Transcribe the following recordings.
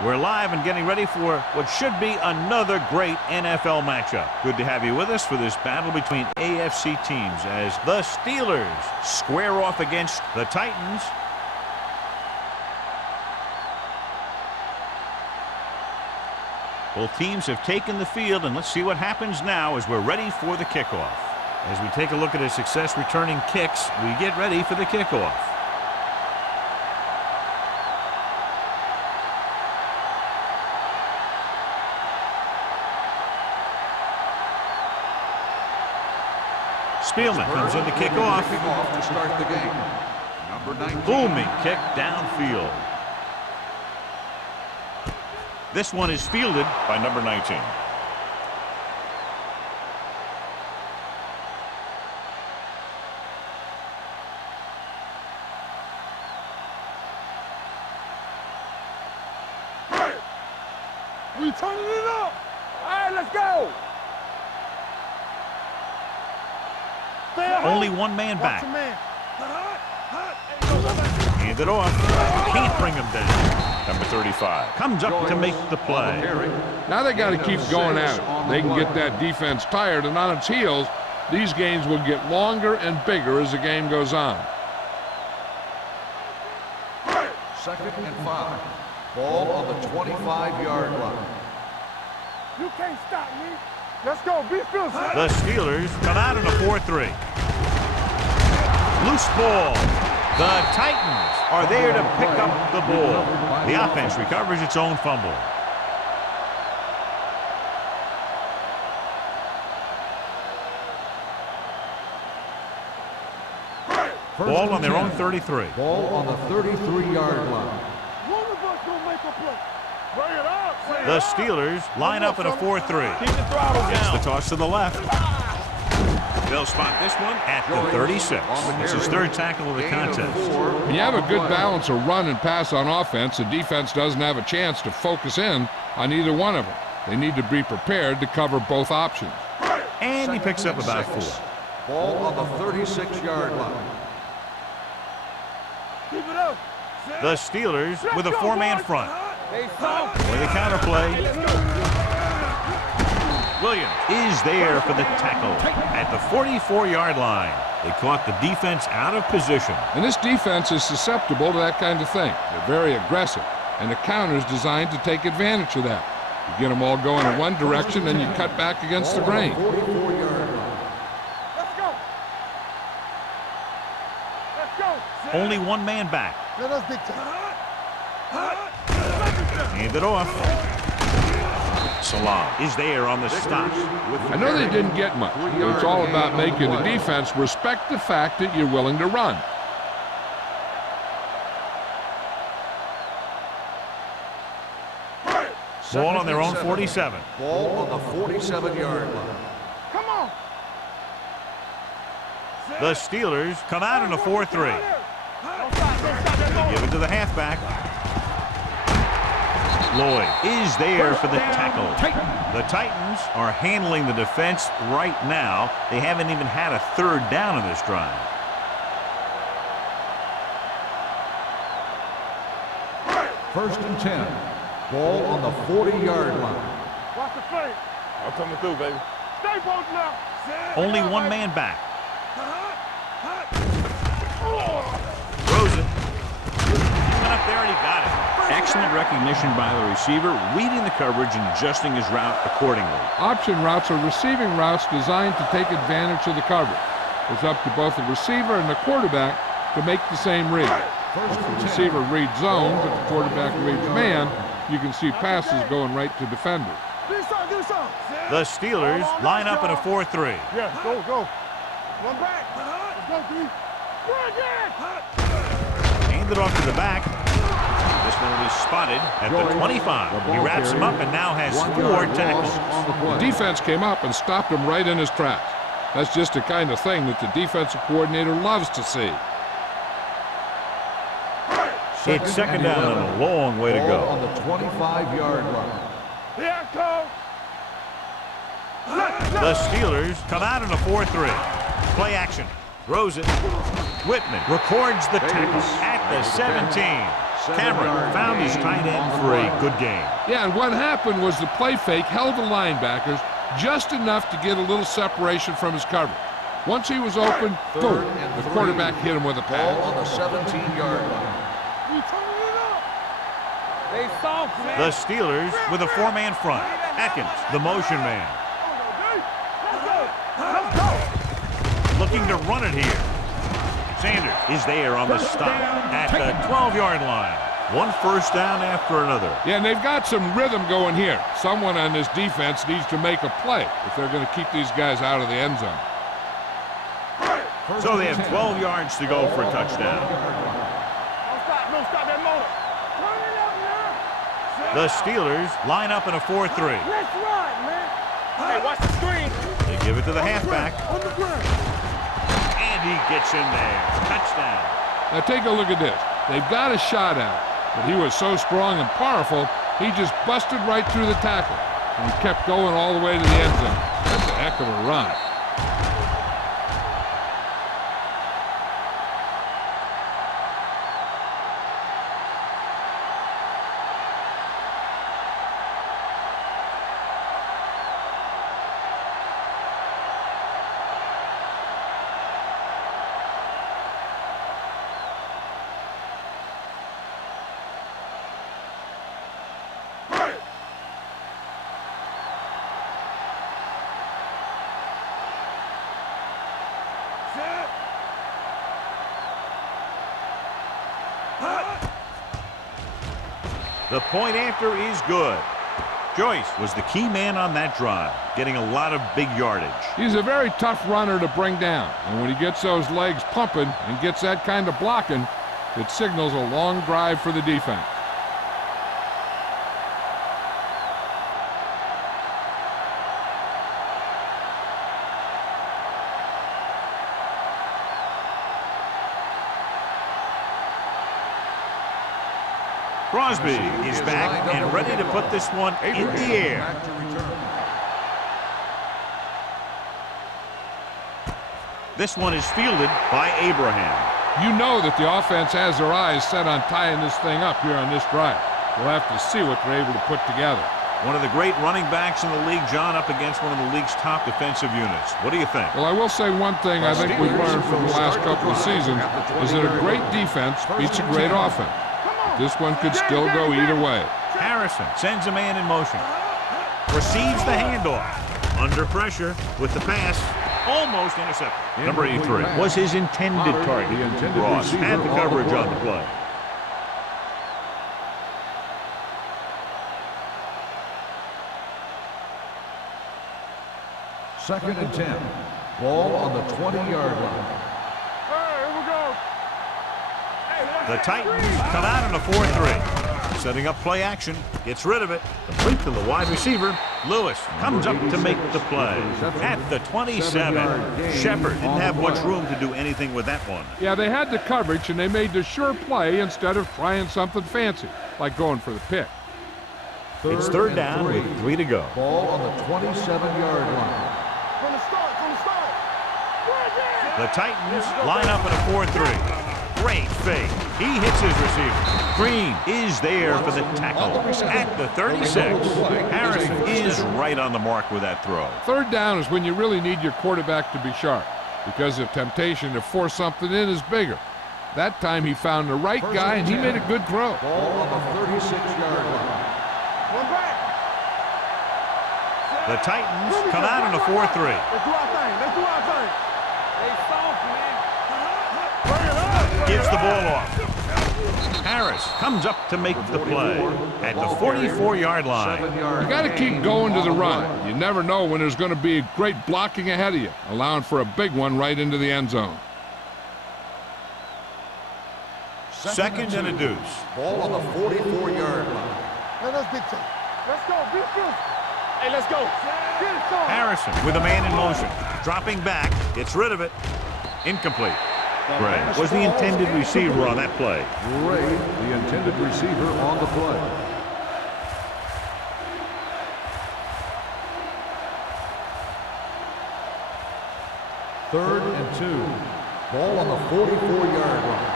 We're live and getting ready for what should be another great NFL matchup. Good to have you with us for this battle between AFC teams as the Steelers square off against the Titans. Both teams have taken the field, and let's see what happens now as we're ready for the kickoff. As we take a look at a success returning kicks, we get ready for the kickoff. Spielman comes in to kick off. To start the game. Number 19. Booming kick downfield. This one is fielded by number 19. We turning it up. All right, let's go. Only one man back. Hand it off. Can't bring him down. Number 35 comes up to make the play. Now they got to keep going at it. They can get that defense tired and on its heels. These games will get longer and bigger as the game goes on. 2nd and 5. Ball on the 25-yard line. You can't stop me. Let's go. Be fierce. The Steelers come out in a 4-3. Loose ball. The Titans are there to pick up the ball. The offense recovers its own fumble. Ball on their own 33. Ball on the 33-yard line. One of us gonna make a play. Bring it up. The Steelers line up in a 4-3. Keep the throttle down. It's the toss to the left. They'll spot this one at the 36. It's his third tackle of the contest. When you have a good balance of run and pass on offense, the defense doesn't have a chance to focus in on either one of them. They need to be prepared to cover both options. And he picks up about 4. Ball on the 36-yard line. Keep it up. The Steelers with a 4-man front. With a counter play. Williams is there for the tackle at the 44-yard line. They caught the defense out of position. And this defense is susceptible to that kind of thing. They're very aggressive, and the counter is designed to take advantage of that. You get them all going in one direction, then you cut back against the grain. Let's go. Let's go. Only one man back. Let us big time. Hand it off. Salam is there on the stop. I know they didn't get much, but it's all about making the defense respect the fact that you're willing to run. Ball on their own 47. Ball on the 47-yard line. Come on. The Steelers come out in a 4-3. They give it to the halfback. Lloyd is there for the tackle. The Titans are handling the defense right now. They haven't even had a third down in this drive. First and 10. Ball on the 40-yard line. Watch the play. I'm coming through, baby. Stay both now. Only one man back. Throws it. Went up there and he got it. Excellent recognition by the receiver, reading the coverage and adjusting his route accordingly. Option routes are receiving routes designed to take advantage of the coverage. It's up to both the receiver and the quarterback to make the same read. If the receiver reads zone, but the quarterback reads man, you can see passes going right to defenders. The Steelers line up in a 4-3. Yeah, go. One back. Let's go, D. Run again. Hand it off to the back. This one will be spotted at the 25. He wraps him up and now has 4 tackles. The defense came up and stopped him right in his tracks. That's just the kind of thing that the defensive coordinator loves to see. It's second down and a long way to go. On the 25-yard line. Here I come. The Steelers come out in a 4-3. Play action. Throws it. Whitman records the tackle at the 17. Cameron found his tight end for a good game. Yeah, and what happened was the play fake held the linebackers just enough to get a little separation from his coverage. Once he was open, boom, the quarterback hit him with a pass. Ball on the 17-yard line. The Steelers with a four-man front. Atkins, the motion man. Looking to run it here. Sanders is there on the stop at the 12-yard line. One first down after another. Yeah, and they've got some rhythm going here. Someone on this defense needs to make a play if they're going to keep these guys out of the end zone. So they have 12 yards to go for a touchdown. Don't stop that motor. The Steelers line up in a 4-3. Let's run, man. Hey, watch the screen. They give it to the halfback, On the ground. and he gets in there. Touchdown. Now take a look at this. They've got a shot out, but he was so strong and powerful, he just busted right through the tackle, and he kept going all the way to the end zone. That's a heck of a run. The point after is good. Joyce was the key man on that drive, getting a lot of big yardage. He's a very tough runner to bring down, and when he gets those legs pumping and gets that kind of blocking, it signals a long drive for the defense. Crosby is back and ready to put this one in the air. Back to return. This one is fielded by Abraham. You know that the offense has their eyes set on tying this thing up here on this drive. We'll have to see what they're able to put together. One of the great running backs in the league, John, up against one of the league's top defensive units. What do you think? Well, I will say one thing I think we've learned from the last couple of seasons is that a great defense beats a great offense. This one could still go either way. Harrison sends a man in motion. Receives the handoff. Under pressure with the pass. Almost intercepted. Number 83 was his intended target. Ross had the coverage on the play. Second and 10. Ball on the 20-yard line. Hey, here we go. The Titans come out in a 4-3. Setting up play action. Gets rid of it. Complete to the wide receiver. Lewis comes up to make the play. At the 27. Shepard didn't have much room to do anything with that one. Yeah, they had the coverage, and they made the sure play instead of trying something fancy, like going for the pick. It's third down with 3 to go. Ball on the 27-yard line. From the start, from the start. The Titans line up in a 4-3. Great fake. He hits his receiver. Green is there for the tackle at the 36. Harrison is right on the mark with that throw. Third down is when you really need your quarterback to be sharp, because the temptation to force something in is bigger. That time he found the right guy, and he made a good throw. Ball on the 36-yard line. One back. The Titans come out in a 4-3. Let's do our thing. Let's do our thing. They soft, man. Bring it up. Gives the ball off. Harris comes up to make the play at the 44-yard line. You got to keep going to the run. You never know when there's going to be great blocking ahead of you, allowing for a big one right into the end zone. Second and a deuce. Ball on the 44-yard line. Man, that's big time. Let's go. Be physical. Hey, let's go. Get it on. Harrison with a man in motion. Dropping back. Gets rid of it. Incomplete. Gray was the intended receiver on that play. Gray, the intended receiver on the play. Third and 2. Ball on the 44-yard line.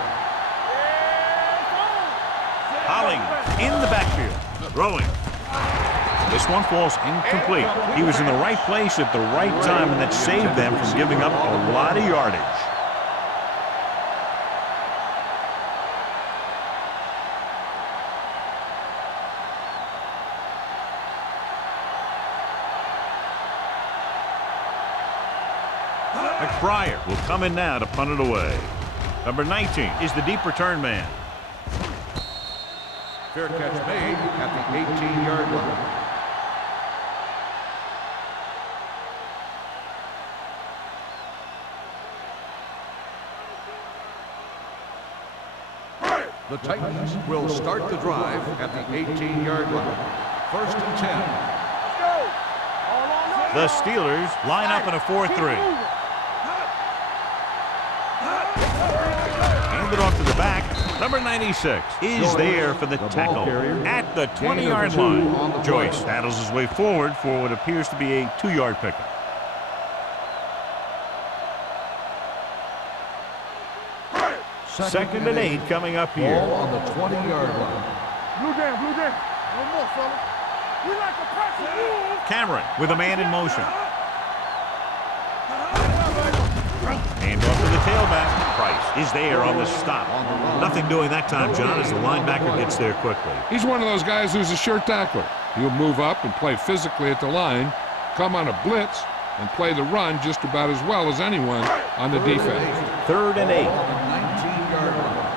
Collins in the backfield. Throwing. This one falls incomplete. He was in the right place at the right time, and that saved them from giving up a lot of yardage. Pryor will come in now to punt it away. Number 19 is the deep return man. Fair catch made at the 18-yard line. The Titans will start the drive at the 18-yard line. 1st and 10. The Steelers line up in a 4-3. Hand it off to the back. Number 96 is there for the tackle at the 20-yard line. Joyce battles his way forward for what appears to be a 2-yard pickup. Second and 8 coming up here. Ball on the 20-yard line. Blue down, blue down. One more, fella. We like to press the rules. Cameron with a man in motion. Hand off to the tailback. Price is there on the stop. Nothing doing that time, John, as the linebacker gets there quickly. He's one of those guys who's a sure tackler. He'll move up and play physically at the line, come on a blitz, and play the run just about as well as anyone on the defense. 3rd and 8. 19-yard line.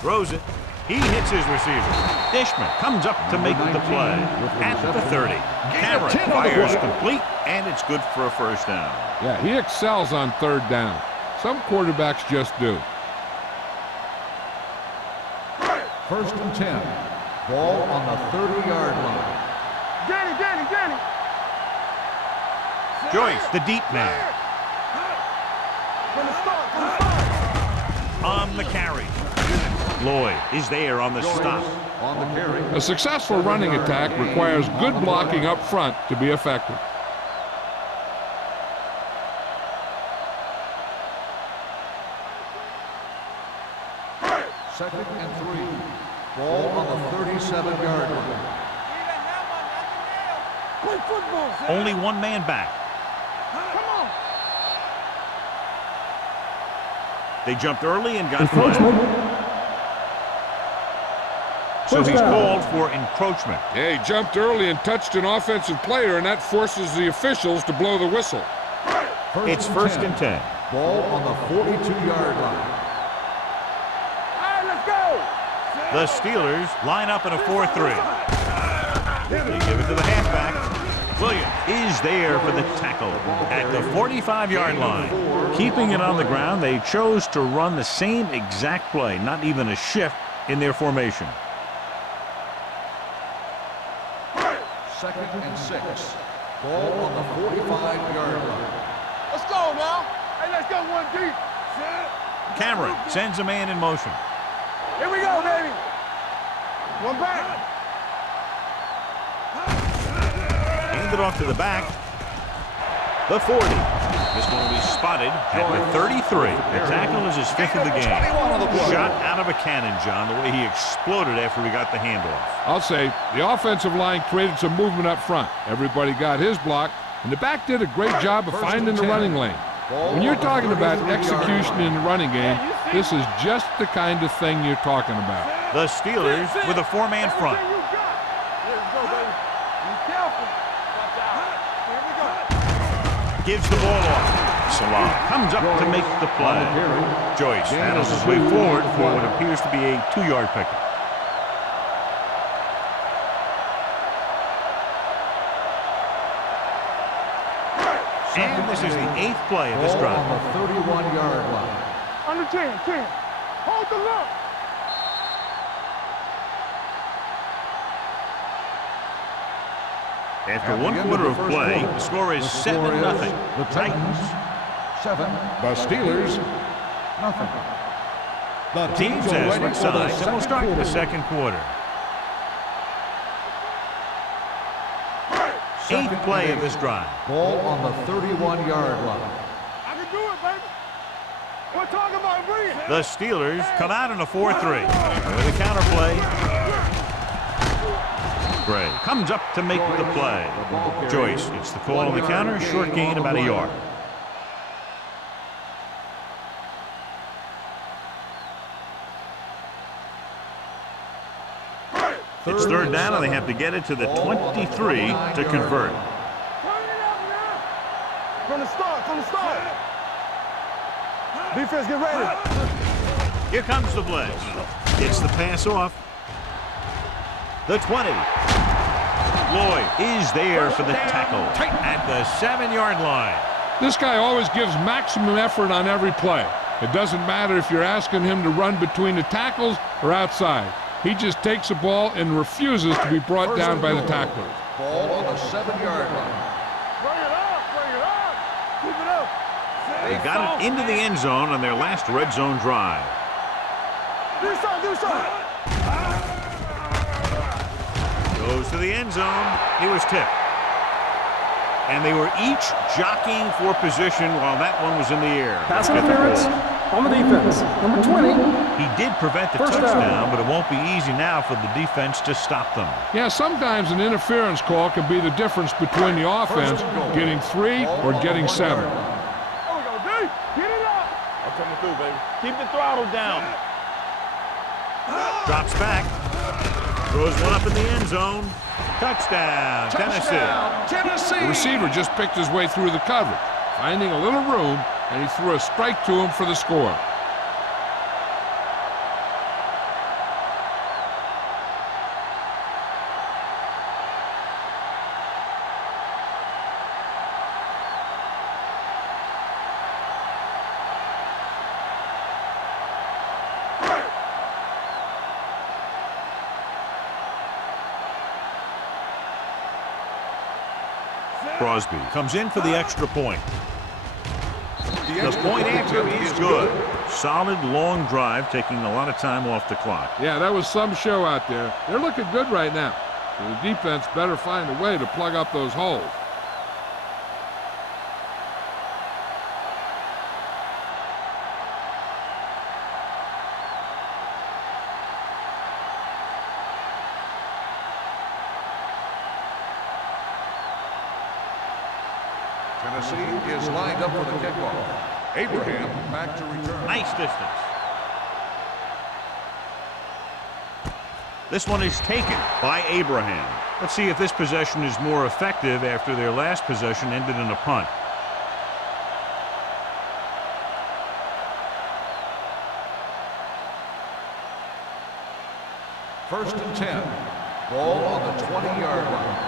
Throws it. He hits his receiver. Dishman comes up to make the play at the 30. Cameron fires complete, and it's good for a 1st down. Yeah, he excels on 3rd down. Some quarterbacks just do. 1st and 10. Ball on the 30-yard line. Danny. Joyce, the deep man. On the carry. Lloyd is there on the stop. On the carry. A successful running attack requires good blocking up front to be effective. Second and 3. Ball on the 37-yard line. Play football. Only one man back. Come on. They jumped early and got flagged. So he's called for encroachment. Yeah, he jumped early and touched an offensive player, and that forces the officials to blow the whistle. It's 1st and 10. Ball on the 42-yard line. All right, let's go. The Steelers line up in a 4-3. They give it to the halfback. Williams is there for the tackle at the 45-yard line. Keeping it on the ground, they chose to run the same exact play, not even a shift in their formation. 2nd and 6. Ball on the 45-yard line. Let's go now. Hey, let's go one deep. Cameron sends a man in motion. Here we go, baby. One back. Hand it off to the back. The 40. This one will be spotted at the 33. The tackle is his 5th of the game. Shot out of a cannon, John, the way he exploded after he got the handoff. I'll say the offensive line created some movement up front. Everybody got his block, and the back did a great job of finding the running lane. When you're talking about execution in the running game, this is just the kind of thing you're talking about. The Steelers with a 4-man front. Gives the ball off. Salah comes up to make the play. Joyce battles his way forward for what appears to be a 2-yard pickup. And this is the 8th play of this drive. On the 31-yard line. Under 10. Hold the look. After 1 quarter of play, the score is 7-0. The Titans 7. The Steelers Nothing. The teams as switch sides, and we'll start the 2nd quarter. 8th play of and 8. this drive. Ball on the 31-yard line. I can do it, baby. 2nd We're talking about bringing. The Steelers come out in a 4-3. With a counterplay. Gray comes up to make the play. Joyce gets the call on the counter. Short gain, about a yard. It's third down, and they have to get it to the 23 to convert. From the start, Defense, get ready. Here comes the blitz. Gets the pass off. The 20. Lloyd is there for the tackle at the 7-yard line. This guy always gives maximum effort on every play. It doesn't matter if you're asking him to run between the tackles or outside. He just takes the ball and refuses to be brought down by the tackler. Ball on the 7-yard line. Bring it up. Keep it up. They got it into the end zone on their last red zone drive. Do something. Goes to the end zone. He was tipped. And they were each jockeying for position while that one was in the air. Pass interference on the defense. Number 20. He did prevent the touchdown, but it won't be easy now for the defense to stop them. Yeah, sometimes an interference call can be the difference between the offense getting 3 or getting 7. There we go, D. Get it up. I'm coming through, baby. Keep the throttle down. Drops back. Throws one up in the end zone. Touchdown, Tennessee. The receiver just picked his way through the coverage, finding a little room, and he threw a strike to him for the score. Crosby comes in for the extra point. The point after is good. Solid, long drive, taking a lot of time off the clock. Yeah, that was some show out there. They're looking good right now. So the defense better find a way to plug up those holes. Tennessee is lined up for the kickoff. Abraham back to return. Nice distance. This one is taken by Abraham. Let's see if this possession is more effective after their last possession ended in a punt. First and 10. Ball on the 20-yard line.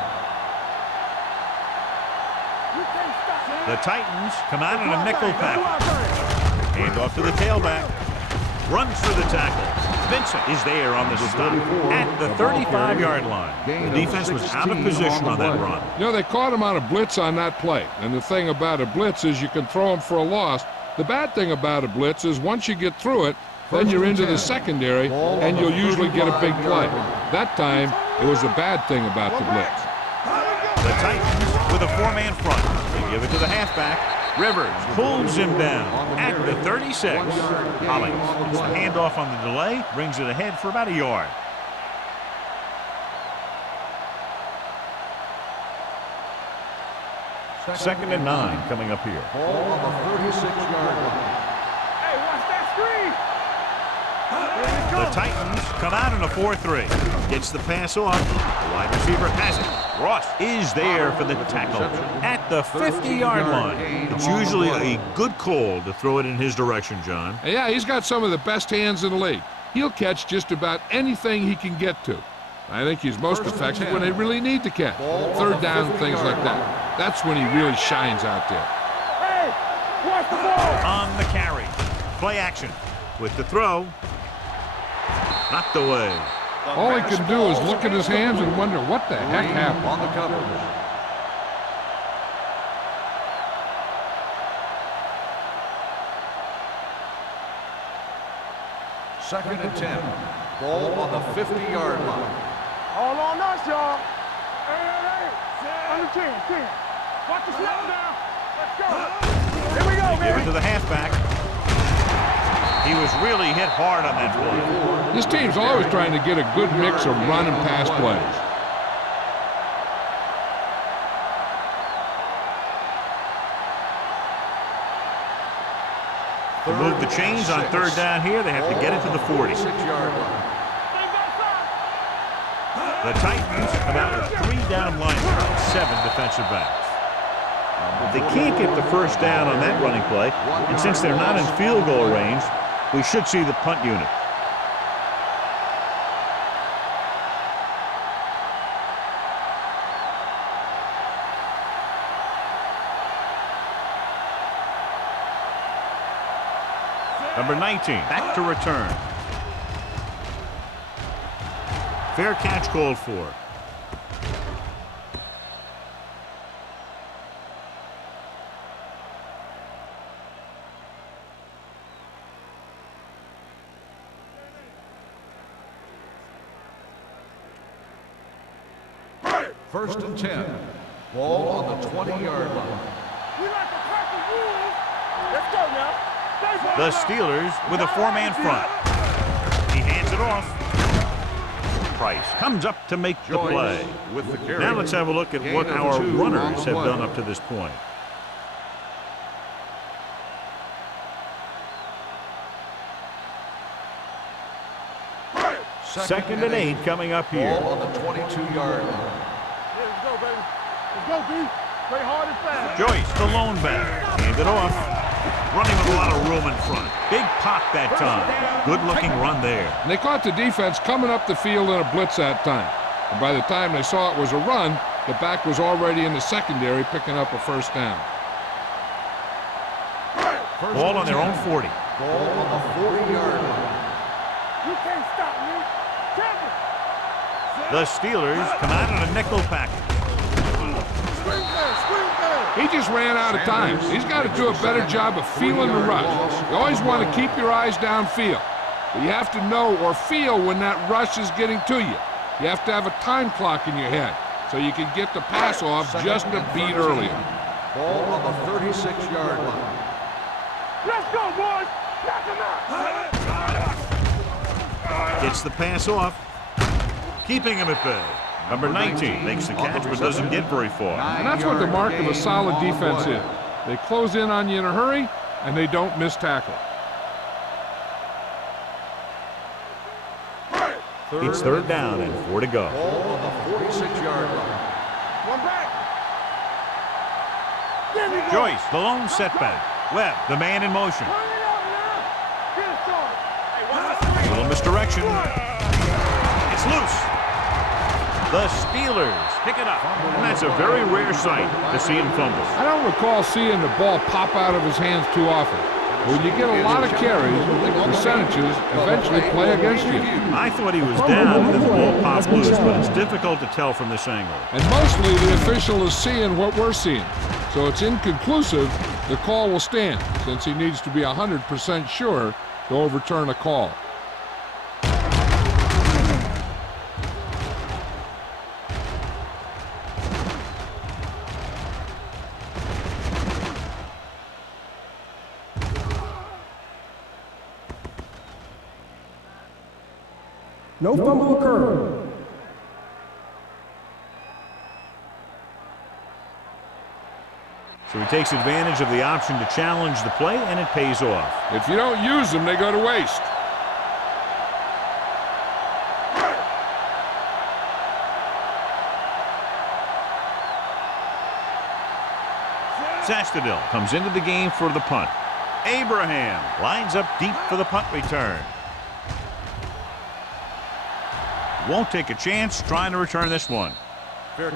The Titans come out in a nickel package. Hand off to the tailback. Runs for the tackle. Vincent is there on the stop at the 35-yard line. The defense was out of position on that run. You know, they caught him on a blitz on that play. And the thing about a blitz is you can throw him for a loss. The bad thing about a blitz is once you get through it, then you're into the secondary, and you'll usually get a big play. That time, it was a bad thing about the blitz. The Titans with a 4-man front. They give it to the halfback. Rivers pulls him down at the 36. Hollings gets the handoff on the delay, brings it ahead for about a yard. Second and 9 coming up here. Ball on the 46-yard line. Hey, watch that screen. The Titans come out in a 4-3. Gets the pass off. The wide receiver has it. Ross is there for the tackle at the 50-yard line. It's usually a good call to throw it in his direction, John. Yeah, he's got some of the best hands in the league. He'll catch just about anything he can get to. I think he's most effective when they really need to catch. Third down, things like that. That's when he really shines out there. Hey, watch the ball. On the carry. Play action. With the throw. Knocked away. All he can do is look at his hands and wonder what the heck happened. On the coverage. Second and 10. Ball on the 50-yard line. All on us, y'all. Hey. Under 10. Watch the snap down. Let's go. Here we go, Give it man. to the halfback. He was really hit hard on that play. This team's always trying to get a good mix of run and pass plays. To move the chains on third down here, they have to get it to the 40. The Titans about a 3-down lineman and 7 defensive backs. If they can't get the first down on that running play, and since they're not in field goal range, we should see the punt unit. Number 19, back to return. Fair catch called for. First and 10. Ball on the 20-yard line. We like to crack the rules. Let's go now. The Steelers with a 4-man front. He hands it off. Price comes up to make the play. With the carry. Now let's have a look at what our runners have done up to this point. Second and 8 coming up here. Ball on the 22-yard line. Let's go, baby. Let's go, B. Play hard and fast. Joyce, the lone back. Hand it off. Running with a lot of room in front. Big pop that time. Good-looking run there. And they caught the defense coming up the field in a blitz that time. And by the time they saw it was a run, the back was already in the secondary picking up a first down. Ball on their own 40. Ball on the 40-yard line. You can't stop me. The Steelers come out in a nickel package. Screen pass. He just ran out of time. He's got to do a better job of feeling the rush. You always want to keep your eyes downfield, but you have to know or feel when that rush is getting to you. You have to have a time clock in your head so you can get the pass off just a beat earlier. Ball on the 36-yard line. Let's go, boys. Knock him out. Gets the pass off. Keeping him at bay. Number 19 makes the catch but doesn't get very far. And that's what the mark of a solid defense is. They close in on you in a hurry, and they don't miss tackle. It's third down and 4 to go. Ball on the 46-yard line. One back. There we go. Joyce, the lone setback. Webb, the man in motion. Turn it up now. Get it started. A little misdirection. It's loose. The Steelers pick it up. And that's a very rare sight to see him fumble. I don't recall seeing the ball pop out of his hands too often. When you get a lot of carries, percentages eventually play against you. I thought he was down and then the ball popped loose, but it's difficult to tell from this angle. And mostly the official is seeing what we're seeing. So it's inconclusive. The call will stand since he needs to be 100% sure to overturn a call. No fumble occurred. So he takes advantage of the option to challenge the play, and it pays off. If you don't use them, they go to waste. Zastadil comes into the game for the punt. Abraham lines up deep for the punt return. Won't take a chance trying to return this one.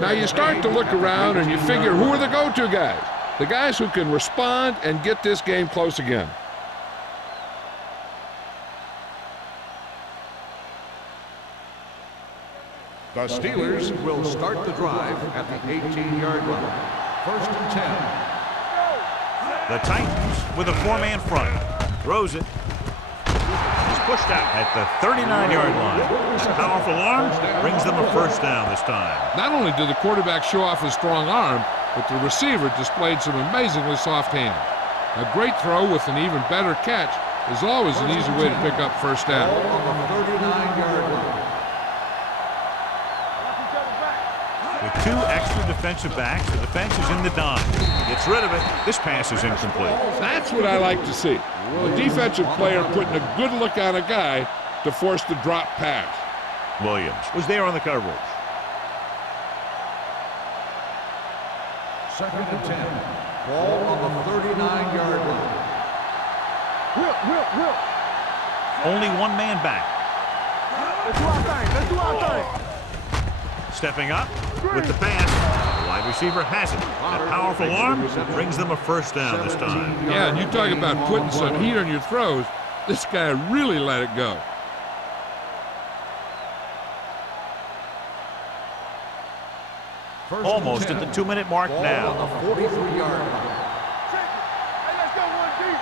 Now you start to look around and you figure, who are the go-to guys? The guys who can respond and get this game close again. The Steelers will start the drive at the 18-yard line. First and 10. The Titans with a 4-man front. Throws it. He's pushed out at the 39-yard line. A powerful arm brings them a first down this time. Not only did the quarterback show off his strong arm, but the receiver displayed some amazingly soft hands. A great throw with an even better catch is always an easy way to pick up first down. Ball on the 39-yard line. With 2 extra defensive backs, the defense is in the dime. Gets rid of it. This pass is incomplete. That's what I like to see. A defensive player putting a good look on a guy to force the drop pass. Williams was there on the coverage. 2nd and 10. Ball on the 39-yard line. Will. Only 1 man back. Let's do our thing. Let's do our thing. Stepping up with the pass. The wide receiver has it. That powerful arm brings them a first down this time. Yeah, and you talk about putting some heat on your throws. This guy really let it go. Almost at the 2-minute mark now. On the 43-yard line. Hey, let's go 1 deep.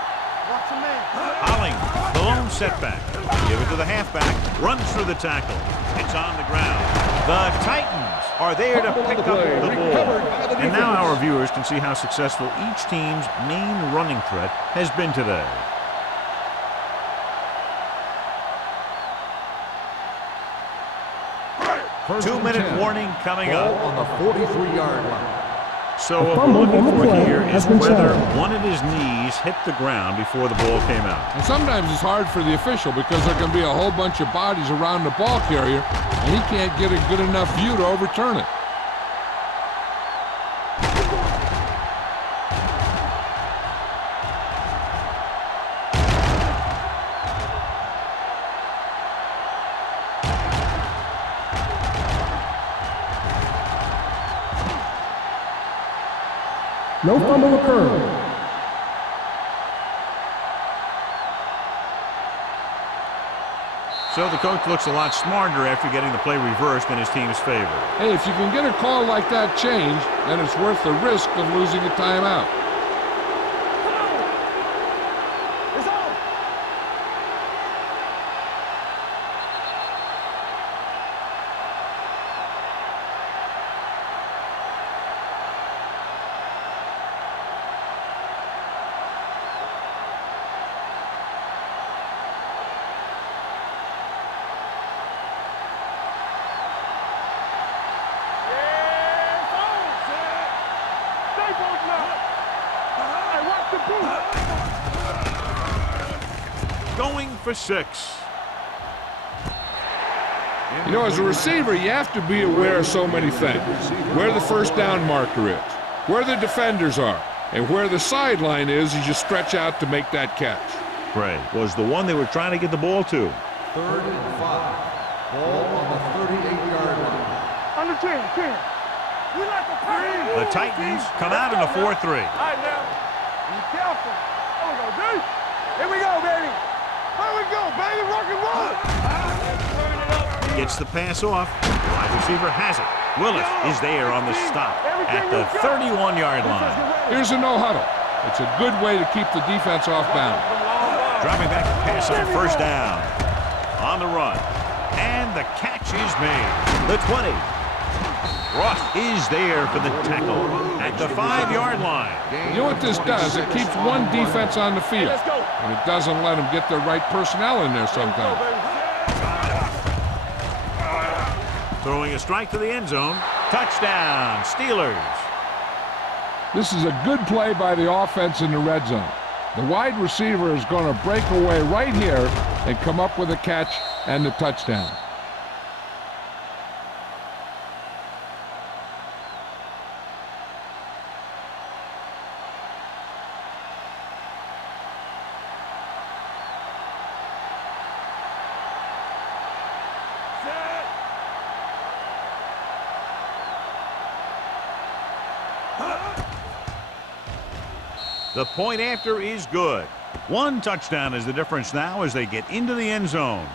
Watch the man. Holling, the lone setback. Give it to the halfback. Runs through the tackle. It's on the ground. The Titans are there to pick up the ball. And now our viewers can see how successful each team's main running threat has been today. First and 2-minute 10. warning coming Ball up. on the 43-yard line. So what we're looking for here is whether one of his knees hit the ground before the ball came out. And sometimes it's hard for the official because there can be a whole bunch of bodies around the ball carrier, and he can't get a good enough view to overturn it. No fumble occurred. So the coach looks a lot smarter after getting the play reversed in his team's favor. Hey, if you can get a call like that changed, then it's worth the risk of losing a timeout. It's on. Going for 6. You know, as a receiver, you have to be aware of so many things. Where the first down marker is, where the defenders are, and where the sideline is as you stretch out to make that catch. Right. Was the one they were trying to get the ball to. 3rd and 5. Ball on the 38-yard line. Under 10. We like the pass. The Titans come out in a 4-3. All right, now. Be careful. There we go, dude. Here we go, baby. Here we go, baby. Rock and roll. Gets the pass off. Wide receiver has it. Willis is there on the stop at the 31-yard line. Here's a no-huddle. It's a good way to keep the defense off balance. Dropping back to pass on first down. On the run. And the catch is made. The 20. Ross is there for the tackle at the 5-yard line. You know what this does? It keeps one defense on the field, and it doesn't let them get the right personnel in there sometimes. Throwing a strike to the end zone. Touchdown, Steelers. This is a good play by the offense in the red zone. The wide receiver is going to break away right here and come up with a catch and the touchdown. The point after is good. 1 touchdown is the difference now as they get into the end zone.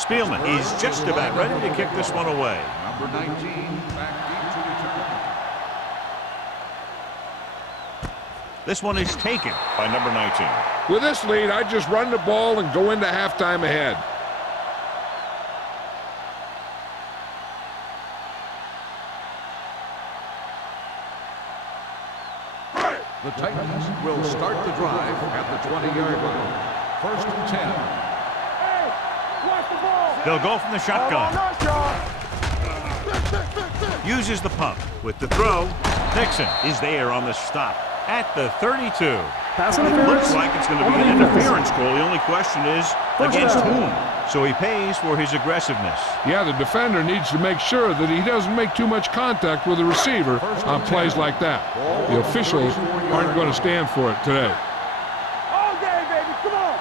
Spielman is just about ready to kick this one away. Number 19, back deep to return. This one is taken by number 19. With this lead, I just run the ball and go into halftime ahead. The Titans will start the drive at the 20-yard line. First and 10. Hey, watch the ball. They'll go from the shotgun. Uses the pump with the throw. Nixon is there on the stop at the 32. Pass interference. Looks like it's going to be an interference call. The only question is against whom? So he pays for his aggressiveness. Yeah, the defender needs to make sure that he doesn't make too much contact with the receiver on plays like that. The officials aren't going to stand for it today. All day, baby. Come on.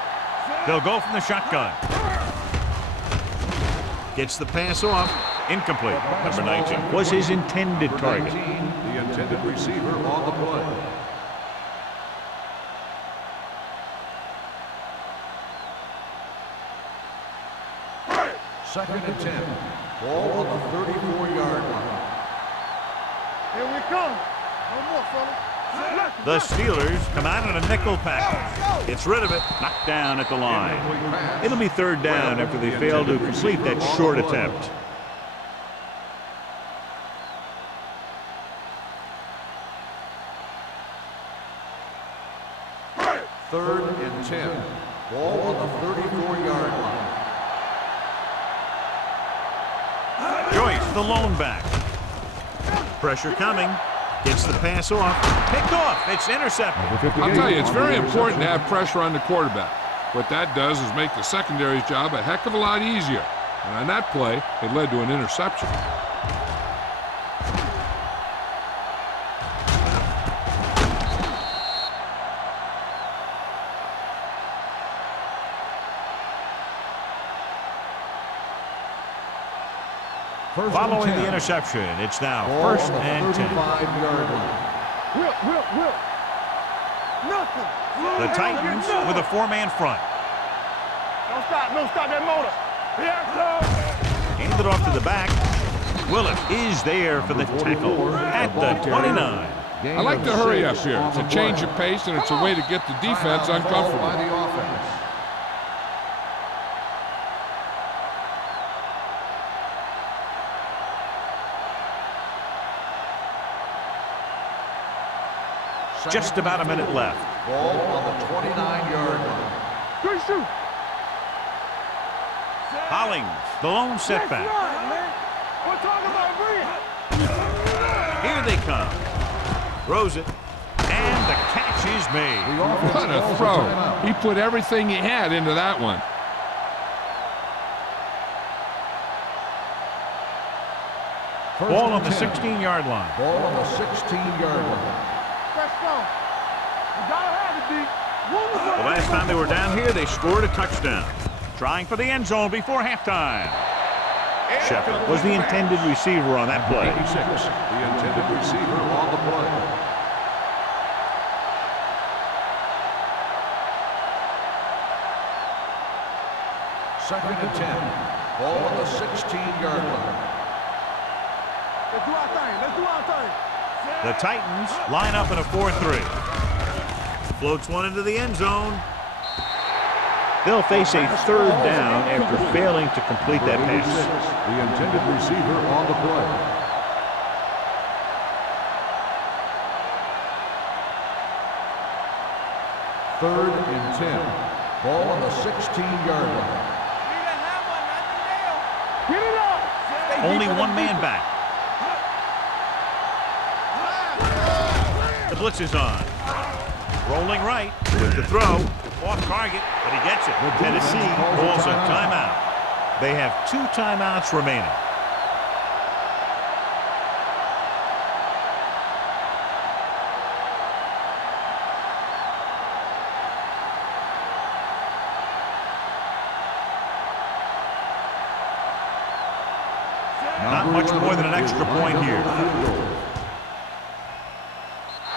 They'll go from the shotgun. Gets the pass off. Incomplete. Number 19 was his intended target. 19, the intended receiver on the play. Second and 10. Ball on the 34-yard line. Here we come. No more, fella. The Steelers come out in a nickel package. Gets rid of it. Knocked down at the line. It'll be third down after they fail to complete that short attempt. Third and 10. Ball on the 34-yard line. Joyce, the lone back. Pressure coming. Gets the pass off. Picked off. It's intercepted. I'll tell you, it's very important to have pressure on the quarterback. What that does is make the secondary's job a heck of a lot easier. And on that play, it led to an interception. Following the interception, it's now first and 10. 35-yard line. Whip. Nothing. The Titans with a four-man front. Don't stop that motor. Here it comes. Hand it off to the back. Willett is there for the tackle at the 29. I like to hurry up here. It's a change of pace, and it's a way to get the defense By the uncomfortable. offense. Just about a minute left. Ball on the 29-yard line. Good shoot. Hollings, the lone setback. Next line, man. We're talking about bringing. Here they come. Throws it. And the catch is made. What a throw. He put everything he had into that one. Ball on the 16-yard line. Ball on the 16-yard line. Let's go. You gotta have it, D. The last time they were down here, they scored a touchdown. Trying for the end zone before halftime. Shepard was the intended receiver on that play. 86, the intended receiver on the play. Second and 10. Ball on the 16-yard line. Let's do our thing. The Titans line up in a 4-3. Floats one into the end zone. They'll face a third down after failing to complete that pass. The intended receiver on the play. Third and 10. Ball on the 16-yard line. Get it up. Only one man back. The blitz is on. Rolling right with the throw. Off target, but he gets it. Tennessee calls a timeout. They have 2 timeouts remaining. Not much more than an extra point here.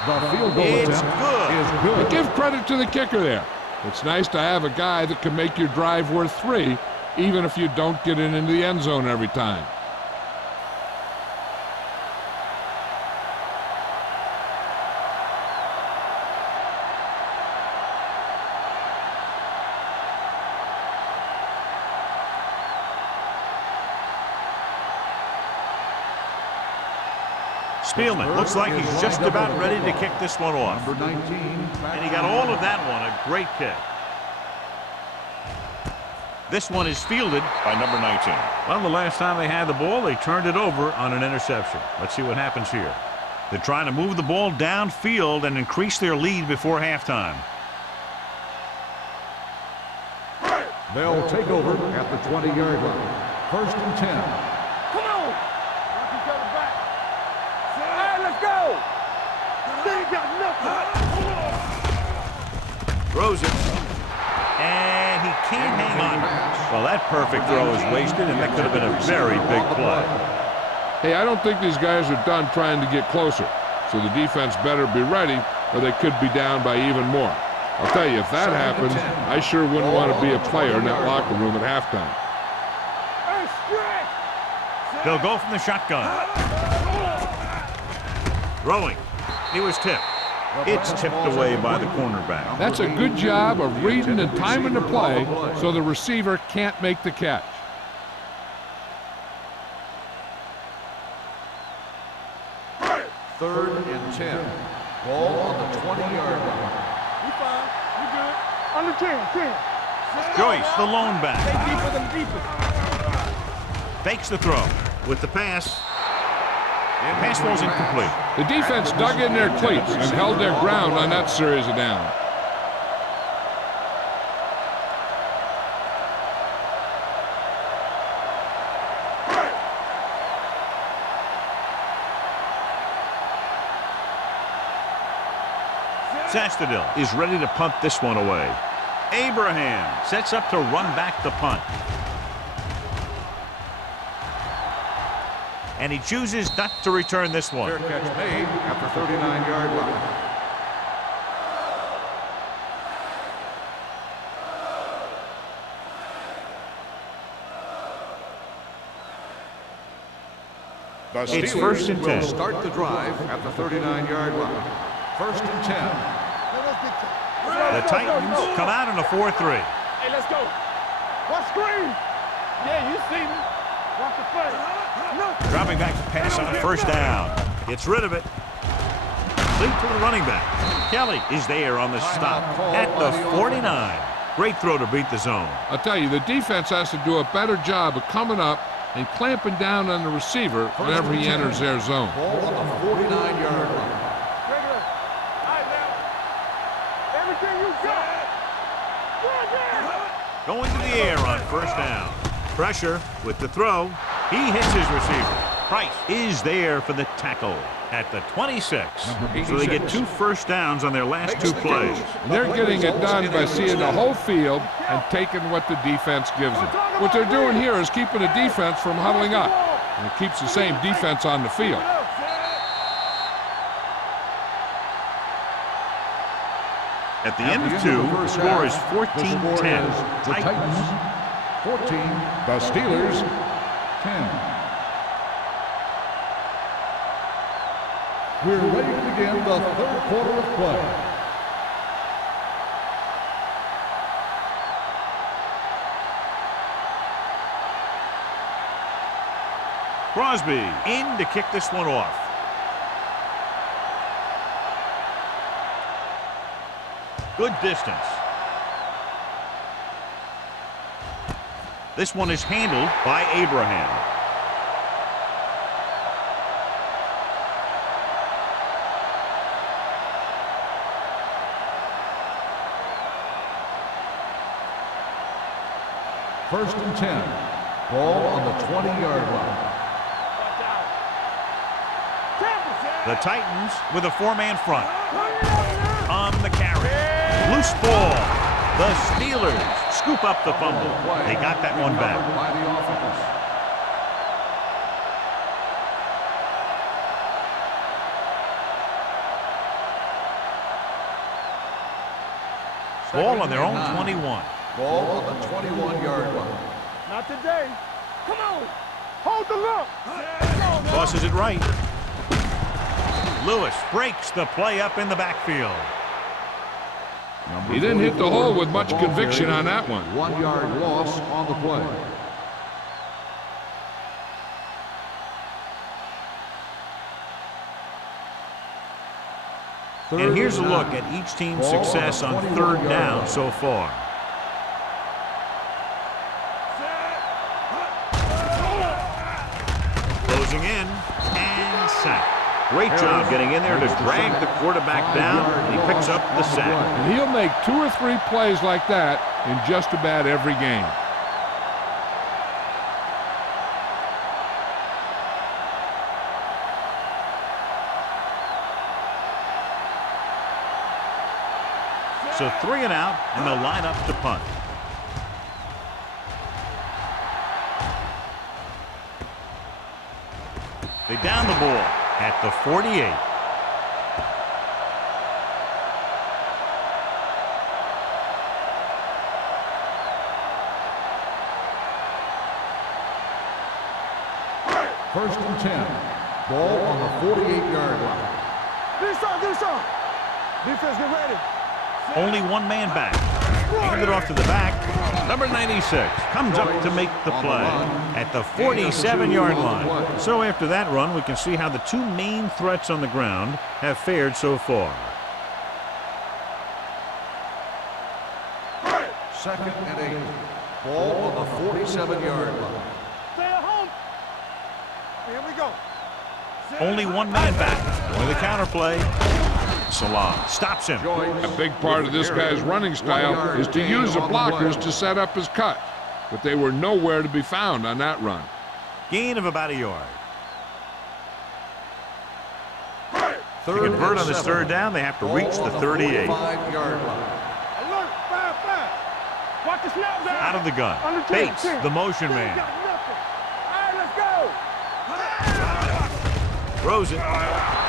The field goal It's attempt good. is good. But give credit to the kicker there. It's nice to have a guy that can make your drive worth 3 even if you don't get it into the end zone every time. Spielman looks like he's just about ready to kick this one off. Number 19. And he got all of that one. A great kick. This one is fielded by number 19. Well, the last time they had the ball, they turned it over on an interception. Let's see what happens here. They're trying to move the ball downfield and increase their lead before halftime. They'll take over at the 20-yard line. 1st and 10. Come on. Knock each other back. Hey, let's go. They ain't got nothing. Throws it. And he can't hang on. Well, that perfect throw is wasted, and that could have been a very big play. Hey, I don't think these guys are done trying to get closer, so the defense better be ready or they could be down by even more. I'll tell you, if that happens, I sure wouldn't want to be a player in that locker room at halftime. They'll go from the shotgun. Throwing. He was tipped. It's tipped away by the cornerback. That's a good job of reading and timing the play so the receiver can't make the catch. Third and 10. Ball on the 20-yard line. You fine. You good. Under 10. Joyce, the lone back. Stay deeper than deepest. Fakes the throw. With the pass. Pass falls incomplete. The defense dug in their cleats and held their ground on that series of downs. Sastadil is ready to punt this one away. Abraham sets up to run back the punt. And he chooses not to return this one. Fair catch made at the 39-yard line. It's 1st and 10. Will start the drive at the 39-yard line. 1st and 10. The Titans come out in a 4-3. Hey, let's go. What screen? Yeah, you see me. Watch the play. Dropping back to pass on 1st down. Gets rid of it. Lead to the running back. Kelly is there on the stop at the 49. Great throw to beat the zone. I'll tell you, the defense has to do a better job of coming up and clamping down on the receiver whenever he enters their zone. Ball on the 49-yard line. Regular. All right, now. Everything you got. Going to the air on 1st down. Pressure with the throw. He hits his receiver. Price is there for the tackle at the 26. So they get 2 first downs on their last 2 plays. They're getting it done by seeing the whole field and taking what the defense gives them. What they're doing here is keeping the defense from huddling up. And it keeps the same defense on the field. At the end of 2, the score is 14-10. The Titans 14, the Steelers 10. We're ready to begin the 3rd quarter of play. Crosby in to kick this one off. Good distance. This one is handled by Abraham. First and 10. Ball on the 20-yard line. The Titans with a 4-man front. On the carry. Loose ball. The Steelers scoop up the fumble. They got that one back. By the offense. Ball on their own 21. Ball on the 21-yard line. Not today. Come on. Hold the look. Tosses it right. Lewis breaks the play up in the backfield. He didn't hit the hole with much conviction on that one. 1 yard loss on the play. And here's a look at each team's success on third down so far. Closing in and sack. Great job getting in there to drag the quarterback down, and he picks up the sack. And he'll make 2 or 3 plays like that in just about every game. So 3 and out, and they'll line up to punt. They down the ball at the 48. First and 10. Ball on the 48-yard line. Defense, get ready. Only one man back. Hand it off to the back. Number 96 comes up to make the play at the 47-yard line. So after that run, we can see how the 2 main threats on the ground have fared so far. Second and 8. Ball on the 47-yard line. Stay at home. Here we go. Only one man back. With a counter play. Salah stops him. A big part of this guy's running style is to use the blockers to set up his cut, but they were nowhere to be found on that run. Gain of about a yard. To Third convert and on this 7. third down, they have to reach Ball the on 38. 45-yard line. Alert, 5-5. Watch the snap down. Out of the gun. Under 10, Bates, 10. the motion man. Got nothing. All right, let's go. Throws it.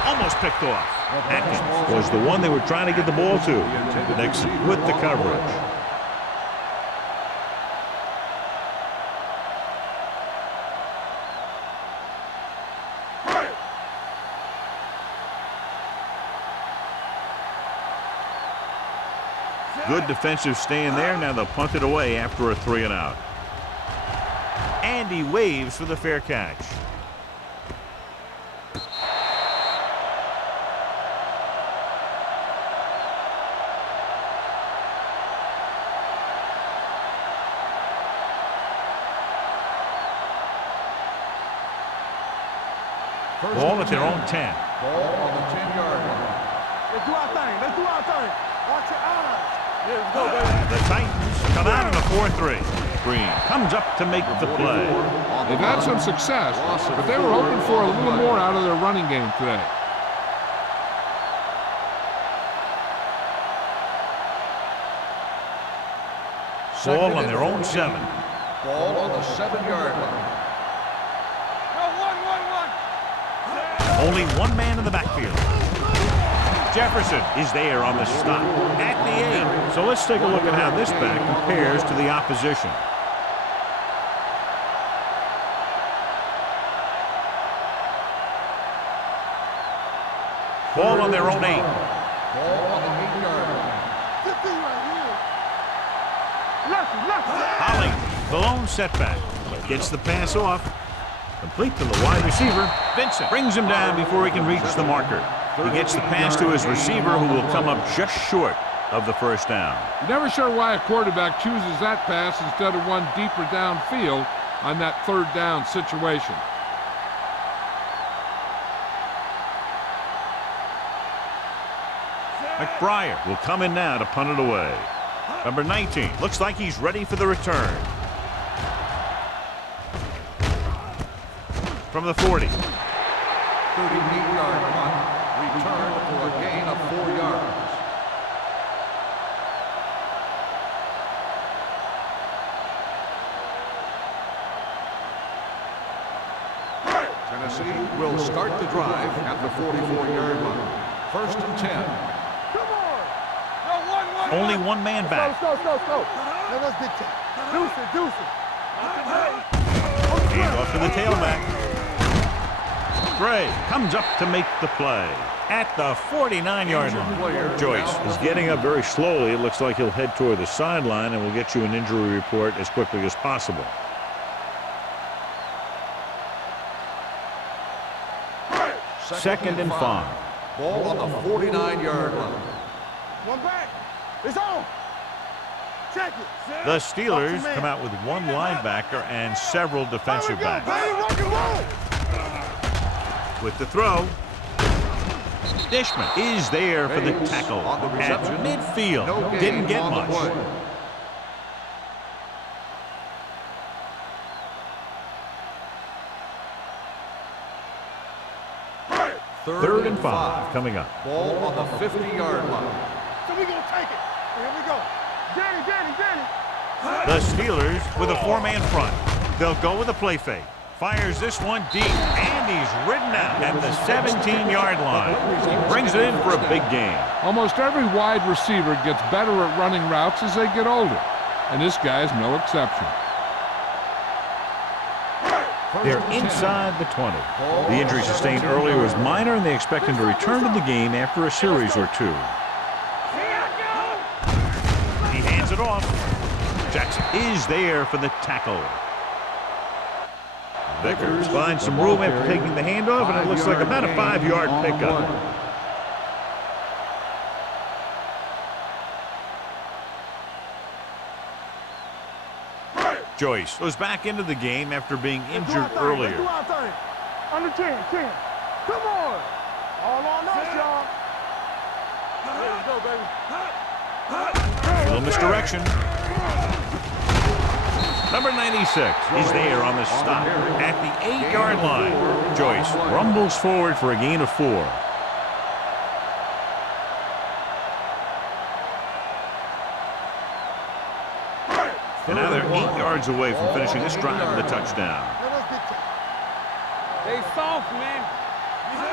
Almost picked off. Atkins was the one they were trying to get the ball to. Next with the coverage. Good defensive stand there. Now they'll punt it away after a 3 and out. And he waves for the fair catch. Ball at their own 10. Ball on the 10-yard line. Let's do our thing. Let's do our thing. Watch your eyes. Yeah, let's go, baby. The Titans come out in a 4-3. Green comes up to make the play. They've had some success, but they were hoping for a little more out of their running game today. Ball on their own 7. Ball on the 7-yard line. No, one. Only one man in the backfield. Jefferson is there on the stop at the 8. So let's take a look at how this back compares to the opposition. Ball on their own 8. Ball on the 8-yard line. Good thing right here. Left. Holly, the lone setback. Gets the pass off. Complete to the wide receiver. Vincent brings him down before he can reach the marker. He gets the pass to his receiver, who will come up just short of the first down. Never sure why a quarterback chooses that pass instead of one deeper downfield on that third down situation. McBriar will come in now to punt it away. Number 19 looks like he's ready for the return. From the 40. 38-yard punt. Return for a gain of 4 yards. Tennessee will start the drive at the 44-yard line. First and 10. Come on. No, one. Only one man back. Slow. Now let's dictate. Deuce it. Hand off to the tailback. Gray comes up to make the play at the 49-yard line. Joyce is getting up very slowly. It looks like he'll head toward the sideline, and we'll get you an injury report as quickly as possible. Second and 5. Ball on the 49-yard line. One back. It's on. Check it. The Steelers come out with one linebacker and several defensive backs. With the throw, Dishman is there for the tackle at midfield. Didn't get much. Third and 5 coming up. Ball on the 50-yard line. So we gonna take it. Here we go. Danny. The Steelers with a 4-man front. They'll go with a play fake. Fires this one deep, and he's ridden out at the 17-yard line. He brings it in for a big gain. Almost every wide receiver gets better at running routes as they get older, and this guy's no exception. They're inside the 20. The injury sustained earlier was minor, and they expect him to return to the game after a series or two. He hands it off. Jackson is there for the tackle. Vickers finds some room after taking the handoff, and it looks like about a 5-yard pickup. Joyce goes back into the game after being injured earlier. Under 10. Come on. All on us, y'all. Let's go, baby. A little misdirection. Number 96 is there on the stop at the 8-yard line. Joyce rumbles forward for a gain of 4. And now they're 8 yards away from finishing this drive with a touchdown. They soft, man.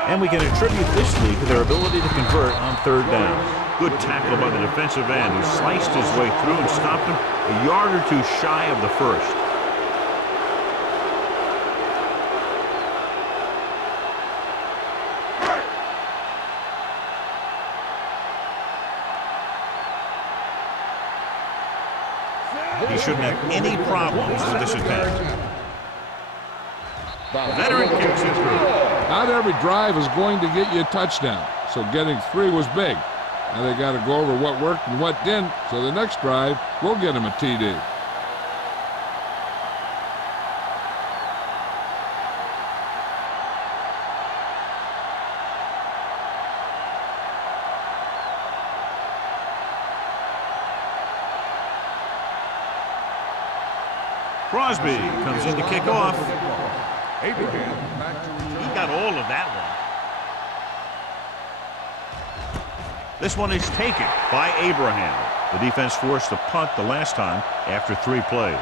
And we can attribute this lead to their ability to convert on 3rd down. Good tackle by the defensive end who sliced his way through and stopped him a yard or two shy of the first. He shouldn't have any problems with this attempt. Veteran kicks it through. Not every drive is going to get you a touchdown, so getting 3 was big. Now they got to go over what worked and what didn't, so the next drive will get him a TD. Crosby comes in to kick off. Abraham back to return. He got all of that one. This one is taken by Abraham. The defense forced a punt the last time after 3 plays.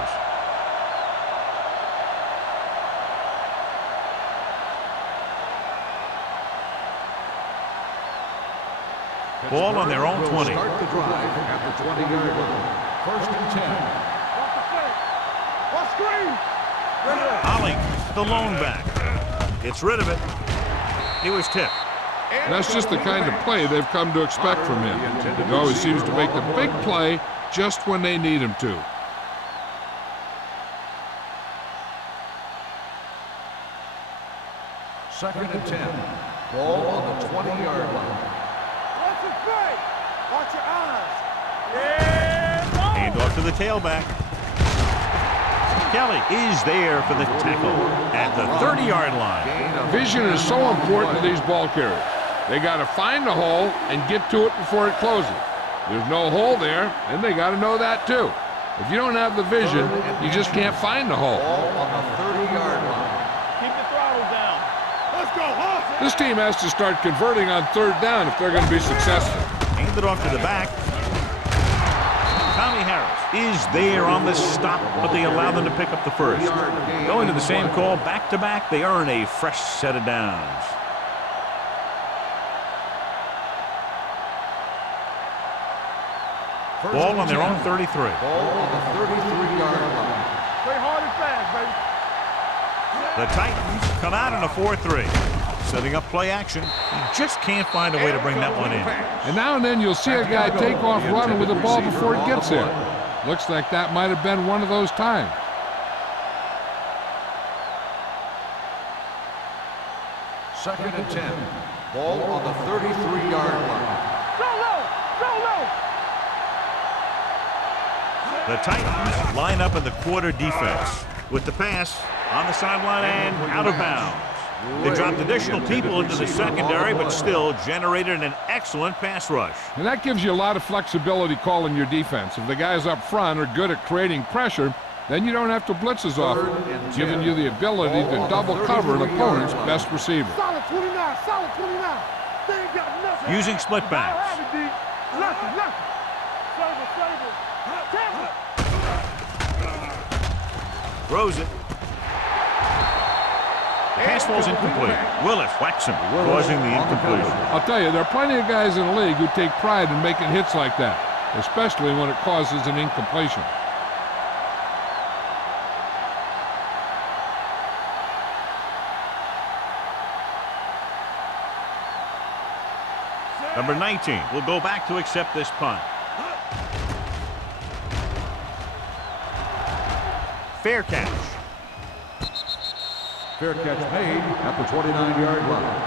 Ball on their own 20. Start the drive at the 20-yard line. 1st and 10. Holling, the lone back, gets rid of it. He was tipped. That's just the kind of play they've come to expect from him. He always seems to make the big play just when they need him to. Second and 10. Ball on the 20-yard line. Watch your play. Watch your eyes. Hand off to the tailback. Kelly is there for the tackle at the 30-yard line. Vision is so important to these ball carriers. They got to find the hole and get to it before it closes. There's no hole there, and they got to know that too. If you don't have the vision, you just can't find the hole. Ball on the 30-yard line. Keep the throttle down. Let's go, Hawks. This team has to start converting on 3rd down if they're going to be successful. Hand it off to the back. Tommy Harris is there on the stop, but they allow them to pick up the first. Going to the same call back-to-back, they earn a fresh set of downs. First Ball and on their 10. own 33. Ball on the 33-yard line. Play hard and The Titans come out in a 4-3. Setting up play action. He just can't find a way to bring that one in. And now and then you'll see a guy take off running with the ball before it gets there. Looks like that might have been one of those times. Second and 10. Ball on the 33-yard line. The Titans line up in the quarter defense with the pass on the sideline and out of bounds. They dropped additional people into the secondary, but still generated an excellent pass rush. And that gives you a lot of flexibility calling your defense. If the guys up front are good at creating pressure, then you don't have to blitz as often, giving you the ability to double cover an opponent's best receiver. Solid 29, solid 29. They ain't got nothing. Using split backs. Lucky. Throws it. Pass falls incomplete. Willis whacks him, causing the incompletion. I'll tell you, there are plenty of guys in the league who take pride in making hits like that, especially when it causes an incompletion. Number 19 will go back to accept this punt. Fair catch. Fair catch made at the 29-yard line.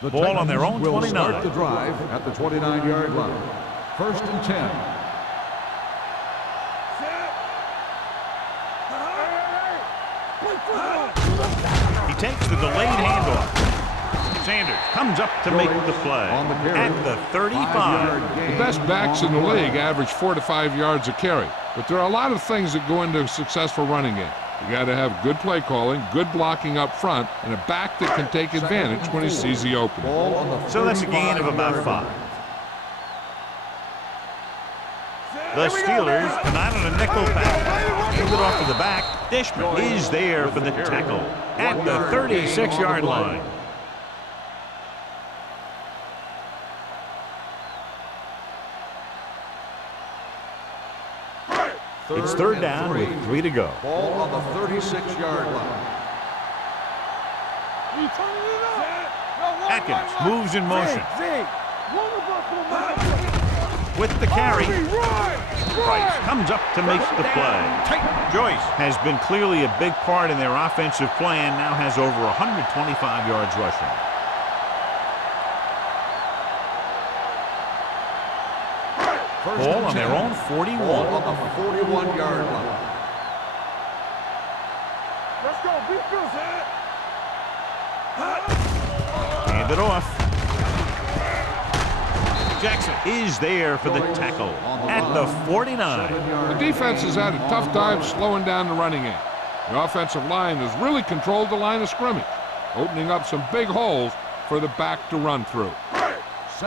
The Ball on their own will 29. Start the drive at the 29-yard line. First and 10. He takes the delayed handoff. Sanders comes up to make the play at the 35. The best backs in the league average 4 to 5 yards a carry, but there are a lot of things that go into a successful running game. You got to have good play calling, good blocking up front, and a back that can take advantage when he sees the opening. So that's a gain of about 5. The Steelers come out on a nickel pass. Give it off to the back. Dishman is there for the tackle at the 36-yard line. It's third down with 3 to go. Ball on the 36-yard line. Atkins moves in motion. With the carry, Price comes up to make the play. Joyce has been clearly a big part in their offensive plan, now has over 125 yards rushing. Ball on their own 41. Ball on the 41-yard line. Let's go, be good. Hand it off. Jackson is there for the tackle at the 49. The defense has had a tough time slowing down the running game. The offensive line has really controlled the line of scrimmage, opening up some big holes for the back to run through.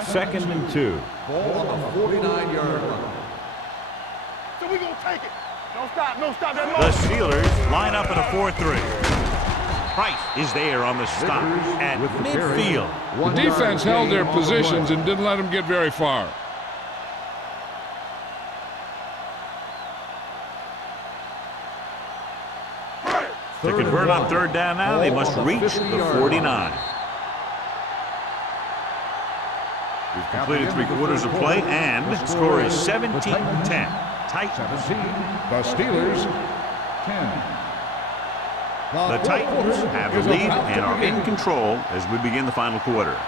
Second and 2. Ball on the 49-yard line. So we gonna take it. Don't stop. That The Steelers line up in a 4-3. Price is there on the stop at midfield. The defense held their positions and didn't let them get very far. To convert on third down now, they must reach the 49. We've completed 3 quarters of play, and the score is 17-10. Titans. 17. The Steelers, 10. The Titans have the lead and are in control as we begin the final quarter.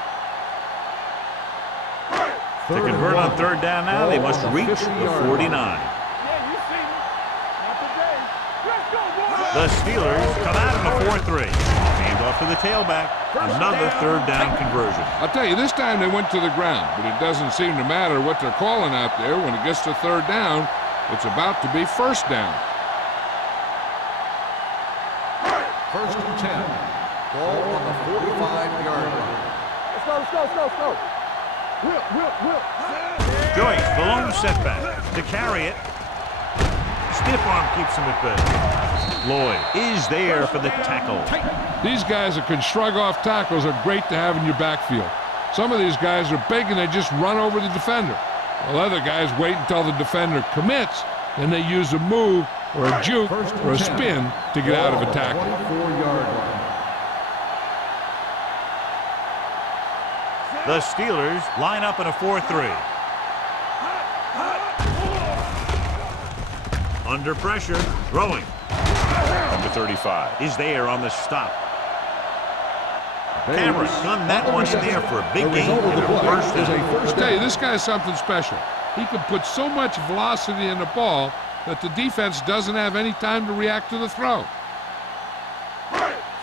To convert on third down now, they must reach the 49. The Steelers come out in a 4-3. Hand off to the tailback. Another third down conversion. I'll tell you, this time they went to the ground, but it doesn't seem to matter what they're calling out there. When it gets to third down, it's about to be first down. First and 10. Ball on the 45-yard line. Let's go. Whip. Joyce, the lone setback. To carry it. Stiff arm keeps him at bay. Lloyd is there for the tackle. These guys that can shrug off tackles are great to have in your backfield. Some of these guys are big and they just run over the defender. While other guys wait until the defender commits, then they use a move or a juke or a spin to get out of a tackle. 24-yard line. The Steelers line up in a 4-3. Under pressure, throwing. Number 35 is there on the stop. Cameron done that one in there for a big gain and a first down. I'll tell you, this guy's something special. He can put so much velocity in the ball that the defense doesn't have any time to react to the throw.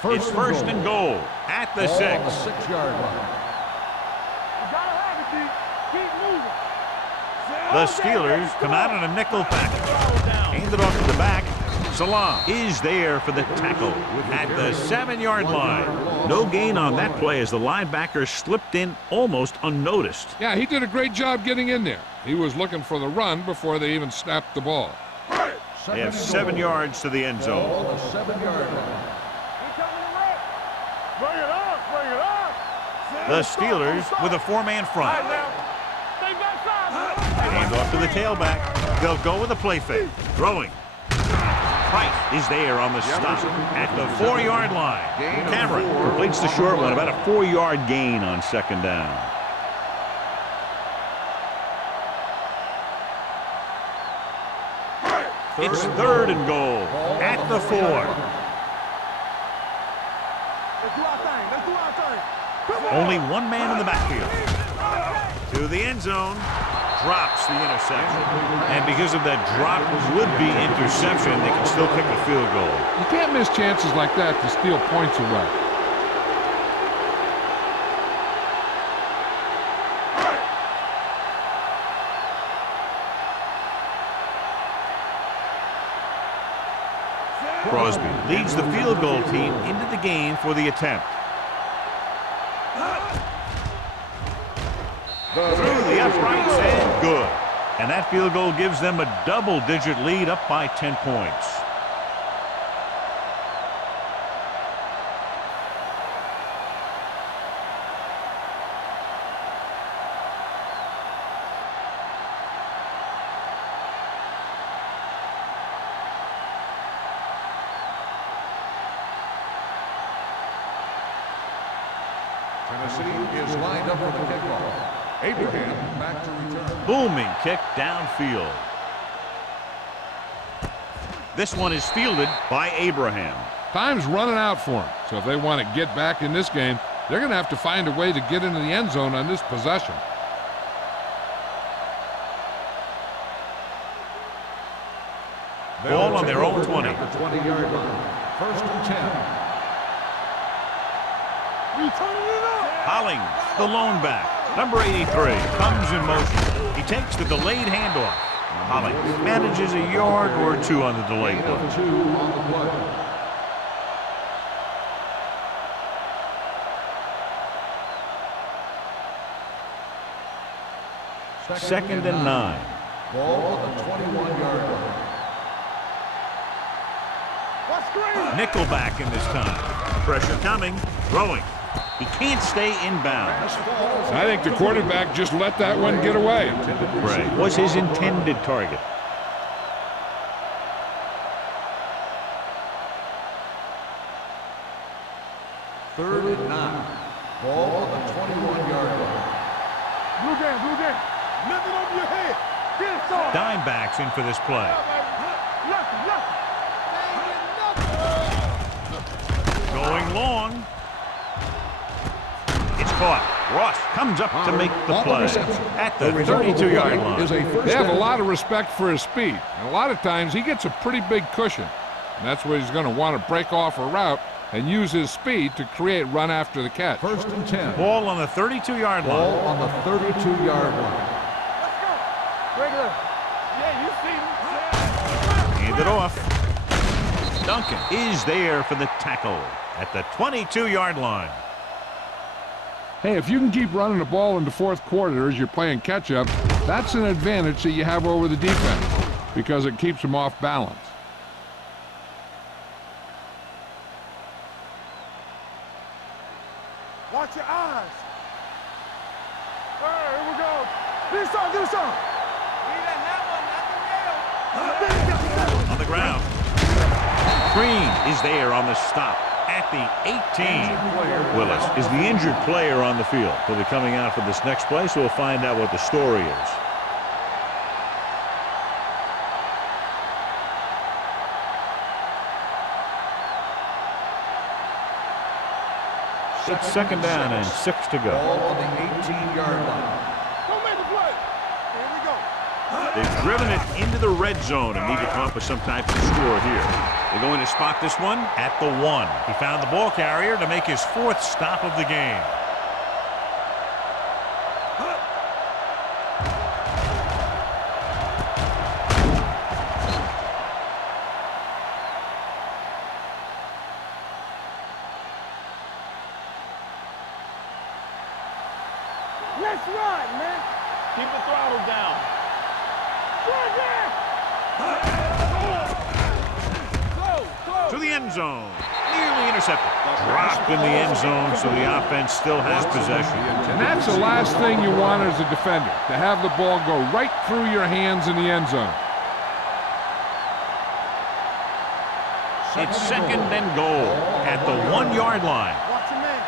It's first and goal at the 6. 6-yard line. The Steelers come out in a nickel package. Hand it off to the back. Salam is there for the tackle at the 7-yard line. No gain on that play as the linebacker slipped in almost unnoticed. Yeah, he did a great job getting in there. He was looking for the run before they even snapped the ball. They have 7 yards to the end zone. Ball on the 7-yard line. Bring it up, bring it up. The Steelers with a 4-man front. Stay backside. Hand off to the tailback. They'll go with a play fake. Throwing. Price is there on the stop at the 4-yard line. Cameron completes the short one, about a 4-yard gain on second down. It's third and goal at the 4. Let's do our thing. Let's do our thing. Come on. Only one man in the backfield. To the end zone. Drops the interception. And because of that drop would-be interception, they can still kick a field goal. You can't miss chances like that to steal points away. Crosby leads the field goal team into the game for the attempt. Through the uprights and good. And that field goal gives them a double-digit lead up by 10 points. Tennessee is lined up for the kickoff. Abraham back to return. Booming kick downfield. This one is fielded by Abraham. Time's running out for them, so if they want to get back in this game, they're going to have to find a way to get into the end zone on this possession. Ball on their own 20. At the 20-yard line. First and 10. We turning it up. Hollings, the lone back. Number 83 comes in motion. He takes the delayed handoff. Hollings manages a yard or two on the delayed play. 2 on the play. Second and 9. Ball on the 21-yard line. What's green? Nickelback in this time. Pressure coming. Throwing. He can't stay inbounds. I think the quarterback just let that one get away. Bray was his intended target. Third and 9. Ball on the 21-yard line. Blue game, blue game. Lift it over your head. Get it started. Dimebacks in for this play. Going long. It's caught. Ross comes up to make the play at the 32-yard line. They have a lot of respect for his speed, and a lot of times he gets a pretty big cushion. And that's where he's going to want to break off a route and use his speed to create run after the catch. First and 10. Ball on the 32-yard Ball line. on the 32-yard line. Let's go. Regular. Yeah, you see me. Hand it off. Duncan is there for the tackle at the 22-yard line. Hey, if you can keep running the ball in the fourth quarter as you're playing catch-up, that's an advantage that you have over the defense because it keeps them off balance. Watch your eyes. Here we go. Do something, do something. On the ground. Green is there on the stop at the 18. Willis is the injured player on the field. He'll be coming out for this next play, so we'll find out what the story is. It's second down and 6 to go. Ball on the 18-yard line. Don't make a play. Here we go. They've driven it into the red zone and need to come up with some type of score here. They're going to spot this one at the 1. He found the ball carrier to make his 4th stop of the game. Let's ride, man. Keep the throttle down. To the end zone. Nearly intercepted. Dropped in the end zone, so the offense still has possession. And that's the last thing you want as a defender, to have the ball go right through your hands in the end zone. It's second and goal at the 1-yard line. Watch your man.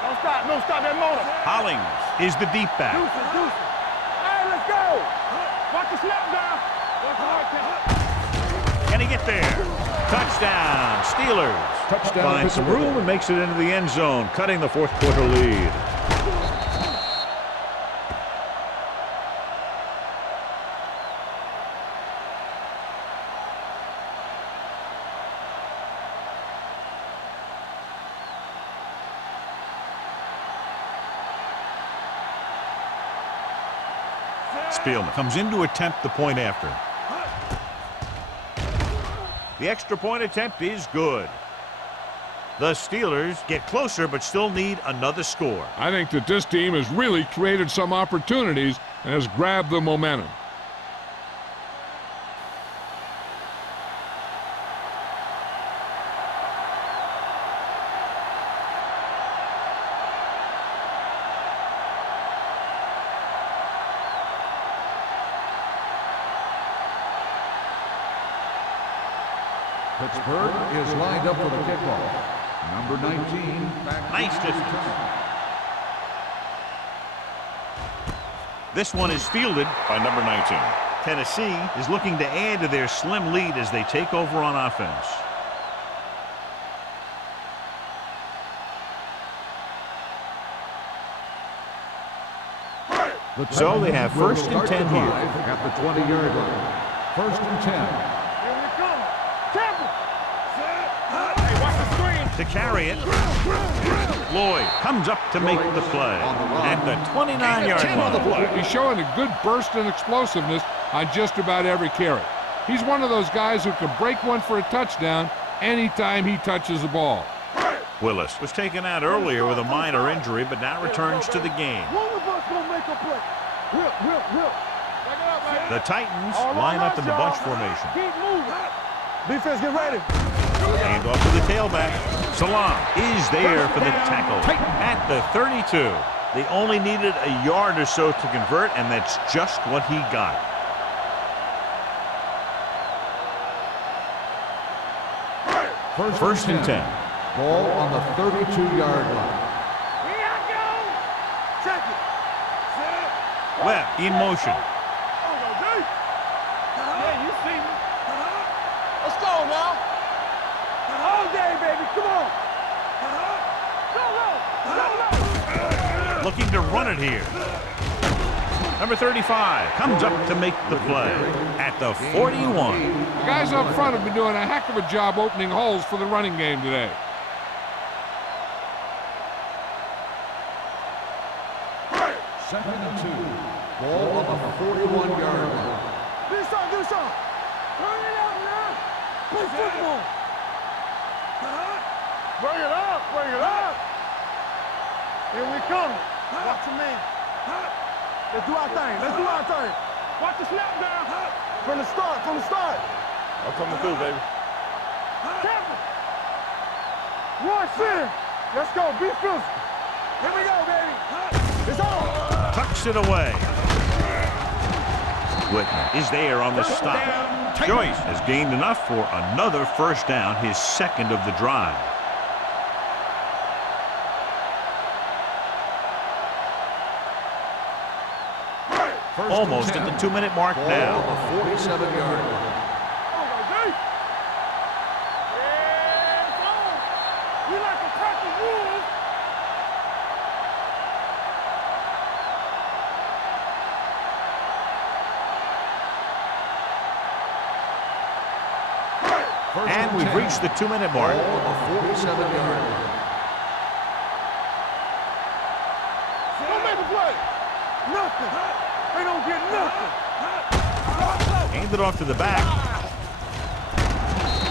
Don't stop. Don't stop that motor. Hollings is the deep back. Deuce it, deuce it. Hey, let's go. Watch the snap down. Watch the hard count. Can he get there? Touchdown, Steelers. Touchdown, Finds some Pittsburgh. room and makes it into the end zone, cutting the 4th quarter lead. Spielman comes in to attempt the point after. The extra point attempt is good. The Steelers get closer but still need another score. I think that this team has really created some opportunities and has grabbed the momentum. Pittsburgh is lined up for the kickoff. Number 19. Nice distance. This one is fielded By number 19. Tennessee is looking to add to their slim lead as they take over on offense. So they have first and 10 here. At the 20-yard line. First and 10. Here we come. Temple. Hey, watch the screen. To carry it, Lloyd comes up to make the play at the 29-yard line. He's showing a good burst and explosiveness on just about every carry. He's one of those guys who can break one for a touchdown anytime he touches the ball. Willis was taken out earlier with a minor injury, but now returns to the game. One of us gonna make a play. Whip. Back it up, man. The Titans All line right, up in the y'all. bunch formation. Keep moving. Defense, get ready. Hand off to the tailback. Salam is there for the tackle at the 32. They only needed a yard or so to convert, and that's just what he got. First and 10. Ball on the 32-yard line. Here I go. Check it. Webb in motion. Oh, go deep. Yeah, you see me. Let's go now. All day, baby. Come on. Go low. Looking to run it here. Number 35 comes up to make the play at the 41. The guys up front have been doing a heck of a job opening holes for the running game today. Second and 2. Ball on the 41-yard line. Do something. Turn it up now. Play football. Bring it up. Here we come. Watch your man. Let's do our thing. Watch the snap down. From the start. I'm coming through, baby. Careful. One center. Let's go. Be physical. Here we go, baby. It's on. Tucks it away. Whitman is there on the stop. Joyce has gained enough for another first down, his second of the drive. Almost at the 2-minute mark now. The 47-yard line. We like to practice rules. And we've reached the 2-minute mark. The 47-yard line. Don't make a play. Nothing. They don't get nothing. Handed off to the back.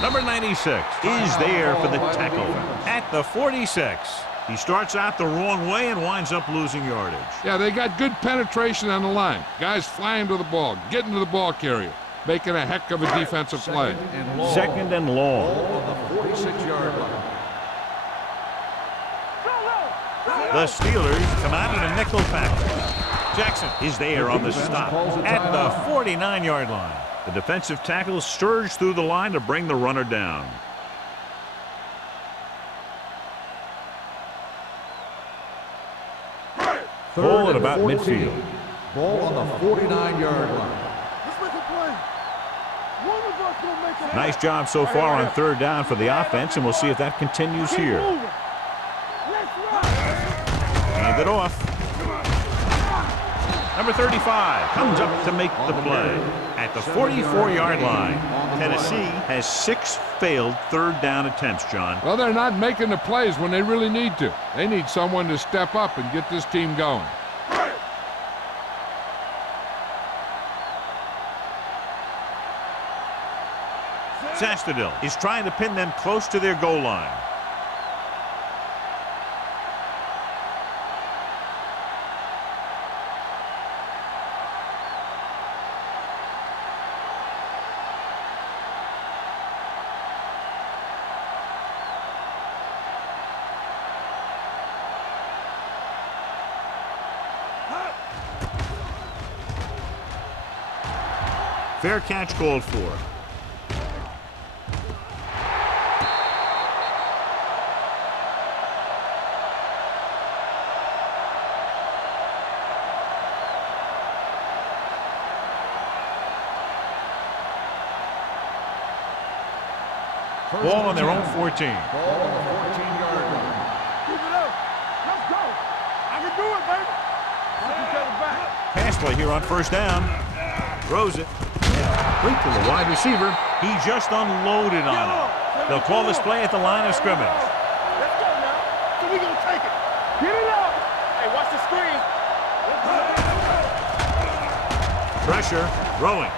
Number 96 is there for the tackle at the 46. He starts out the wrong way and winds up losing yardage. Yeah, they got good penetration on the line. Guys flying to the ball, getting to the ball carrier, making a heck of a defensive play. Second and long. On the 46-yard line. The Steelers come out in a nickel package. Jackson is there on the stop at the 49-yard line. The defensive tackle surged through the line to bring the runner down. Ball at about midfield. Ball on the 49-yard line. Let's make a play. One of us will make a play. Nice job so far on third down for the offense, and we'll see if that continues here. Hand it off. Number 35 comes up to make the play at the 44-yard line. Tennessee has 6 failed third down attempts, John. Well, they're not making the plays when they really need to. They need someone to step up and get this team going. Zastadil is trying to pin them close to their goal line. Fair catch called for. Ball on their own 14. Ball on the 14-yard line. Keep it up. Let's go. I can do it, baby. Watch each other back. Pass play here on first down. Throws it. Complete to the wide receiver. He just unloaded on him. They'll call this play at the line of scrimmage. Let's go now. So we gonna take it. Get it up. Hey, watch the screen. Pressure. Throwing.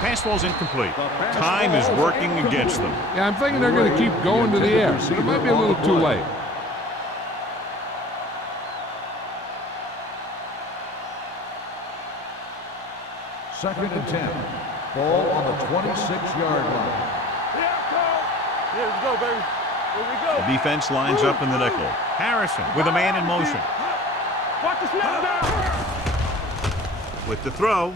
Pass ball's incomplete. Time is working against them. Yeah, I'm thinking they're going to keep going to the air. It might be a little too late. Second and 10. Ball on the 26-yard line. Here we go, baby. Here we go. The defense lines up in the nickel. Harrison with a man in motion. Watch the snap down. With the throw.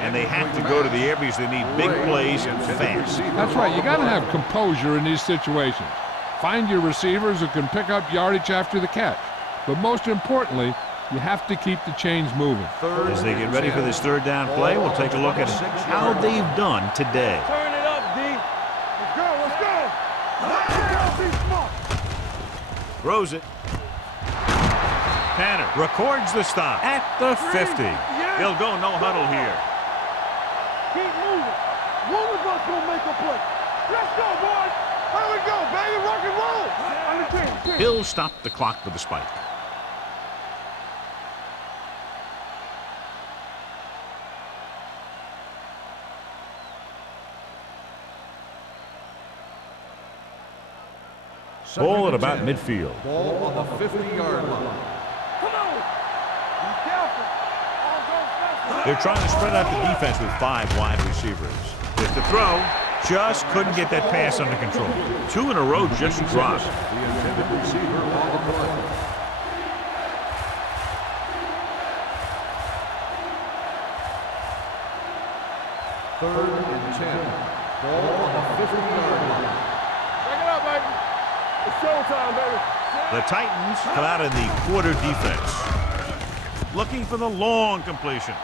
And they have to go to the air because they need big plays and fast. That's right. You got to have composure in these situations. Find your receivers who can pick up yardage after the catch. But most importantly, you have to keep the chains moving. As they get ready for this third down play, we'll take a look at how they've done today. Turn it up, D. Let's go, let's go. Let's go, be smart. Throws it. Tanner records the stop at the 50. They'll go no huddle here. Keep moving. One of us will make a play. Let's go, boys. Here we go, baby. Rock and roll. On the 10. He'll stop the clock with a spike. Ball at about midfield. Ball on the 50-yard line. Come on. Be careful. All go fast. They're trying to spread out the defense with 5 wide receivers. With the throw, Just couldn't get that pass under control. 2 in a row just dropped. The intended receiver on the play. Third and 10. Ball on the 50-yard line. Check it out, baby. It's showtime, baby. The Titans come out in the quarter defense, looking for the long completion.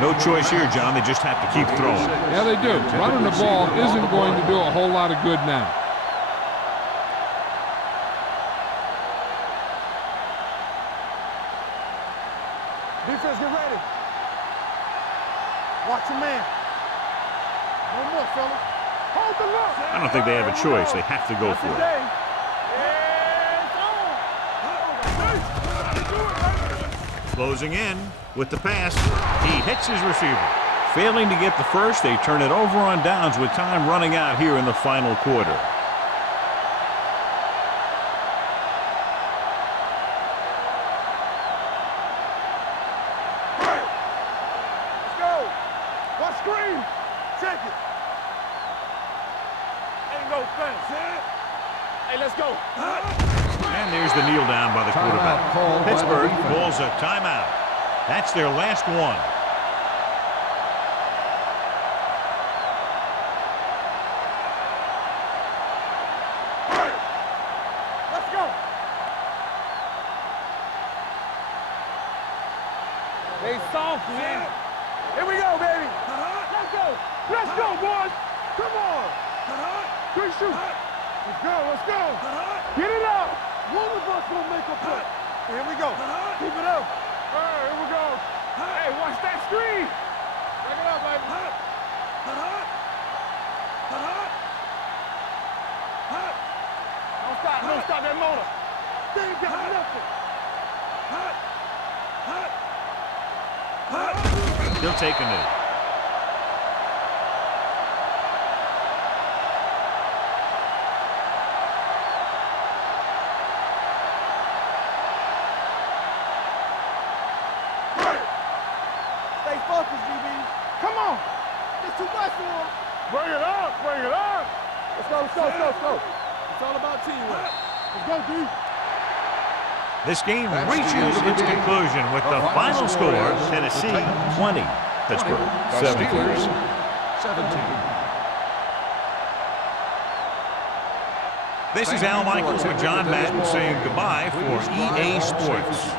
No choice here, John. They just have to keep throwing. Yeah, they do. Running the ball isn't going to do a whole lot of good now. Defense, get ready. Watch your man. No more, fella. Hold the look. I don't think they have a choice. They have to go for it. Closing in with the pass. He hits his receiver. Failing to get the first, they turn it over on downs with time running out here in the final quarter. Let's go. Watch screen. Check it. Ain't no fence. Hey, let's go. And there's the kneel down by the quarterback. Pittsburgh calls a timeout. That's their last one. Let's go. They soft, man. Here we go, baby. Let's go. Let's go, boys. Come on. Good shoot. Let's go. Let's go. Get it out. One of us will make a play. Here we go. Keep it up. Here we go. Hey, watch that screen. Check it out, baby. Don't stop. Don't stop that motor. They ain't got nothing. He'll take a knee. Stay focused, DB. Come on. It's too much for him. Bring it up. Bring it up. Let's go. Let's go. Let's go. Let's go. It's all about teamwork. Let's go, D. This game reaches its conclusion with the final score, Tennessee 20, Pittsburgh The 17. Steelers 17. This is Al Michaels with John Madden saying goodbye for EA Sports.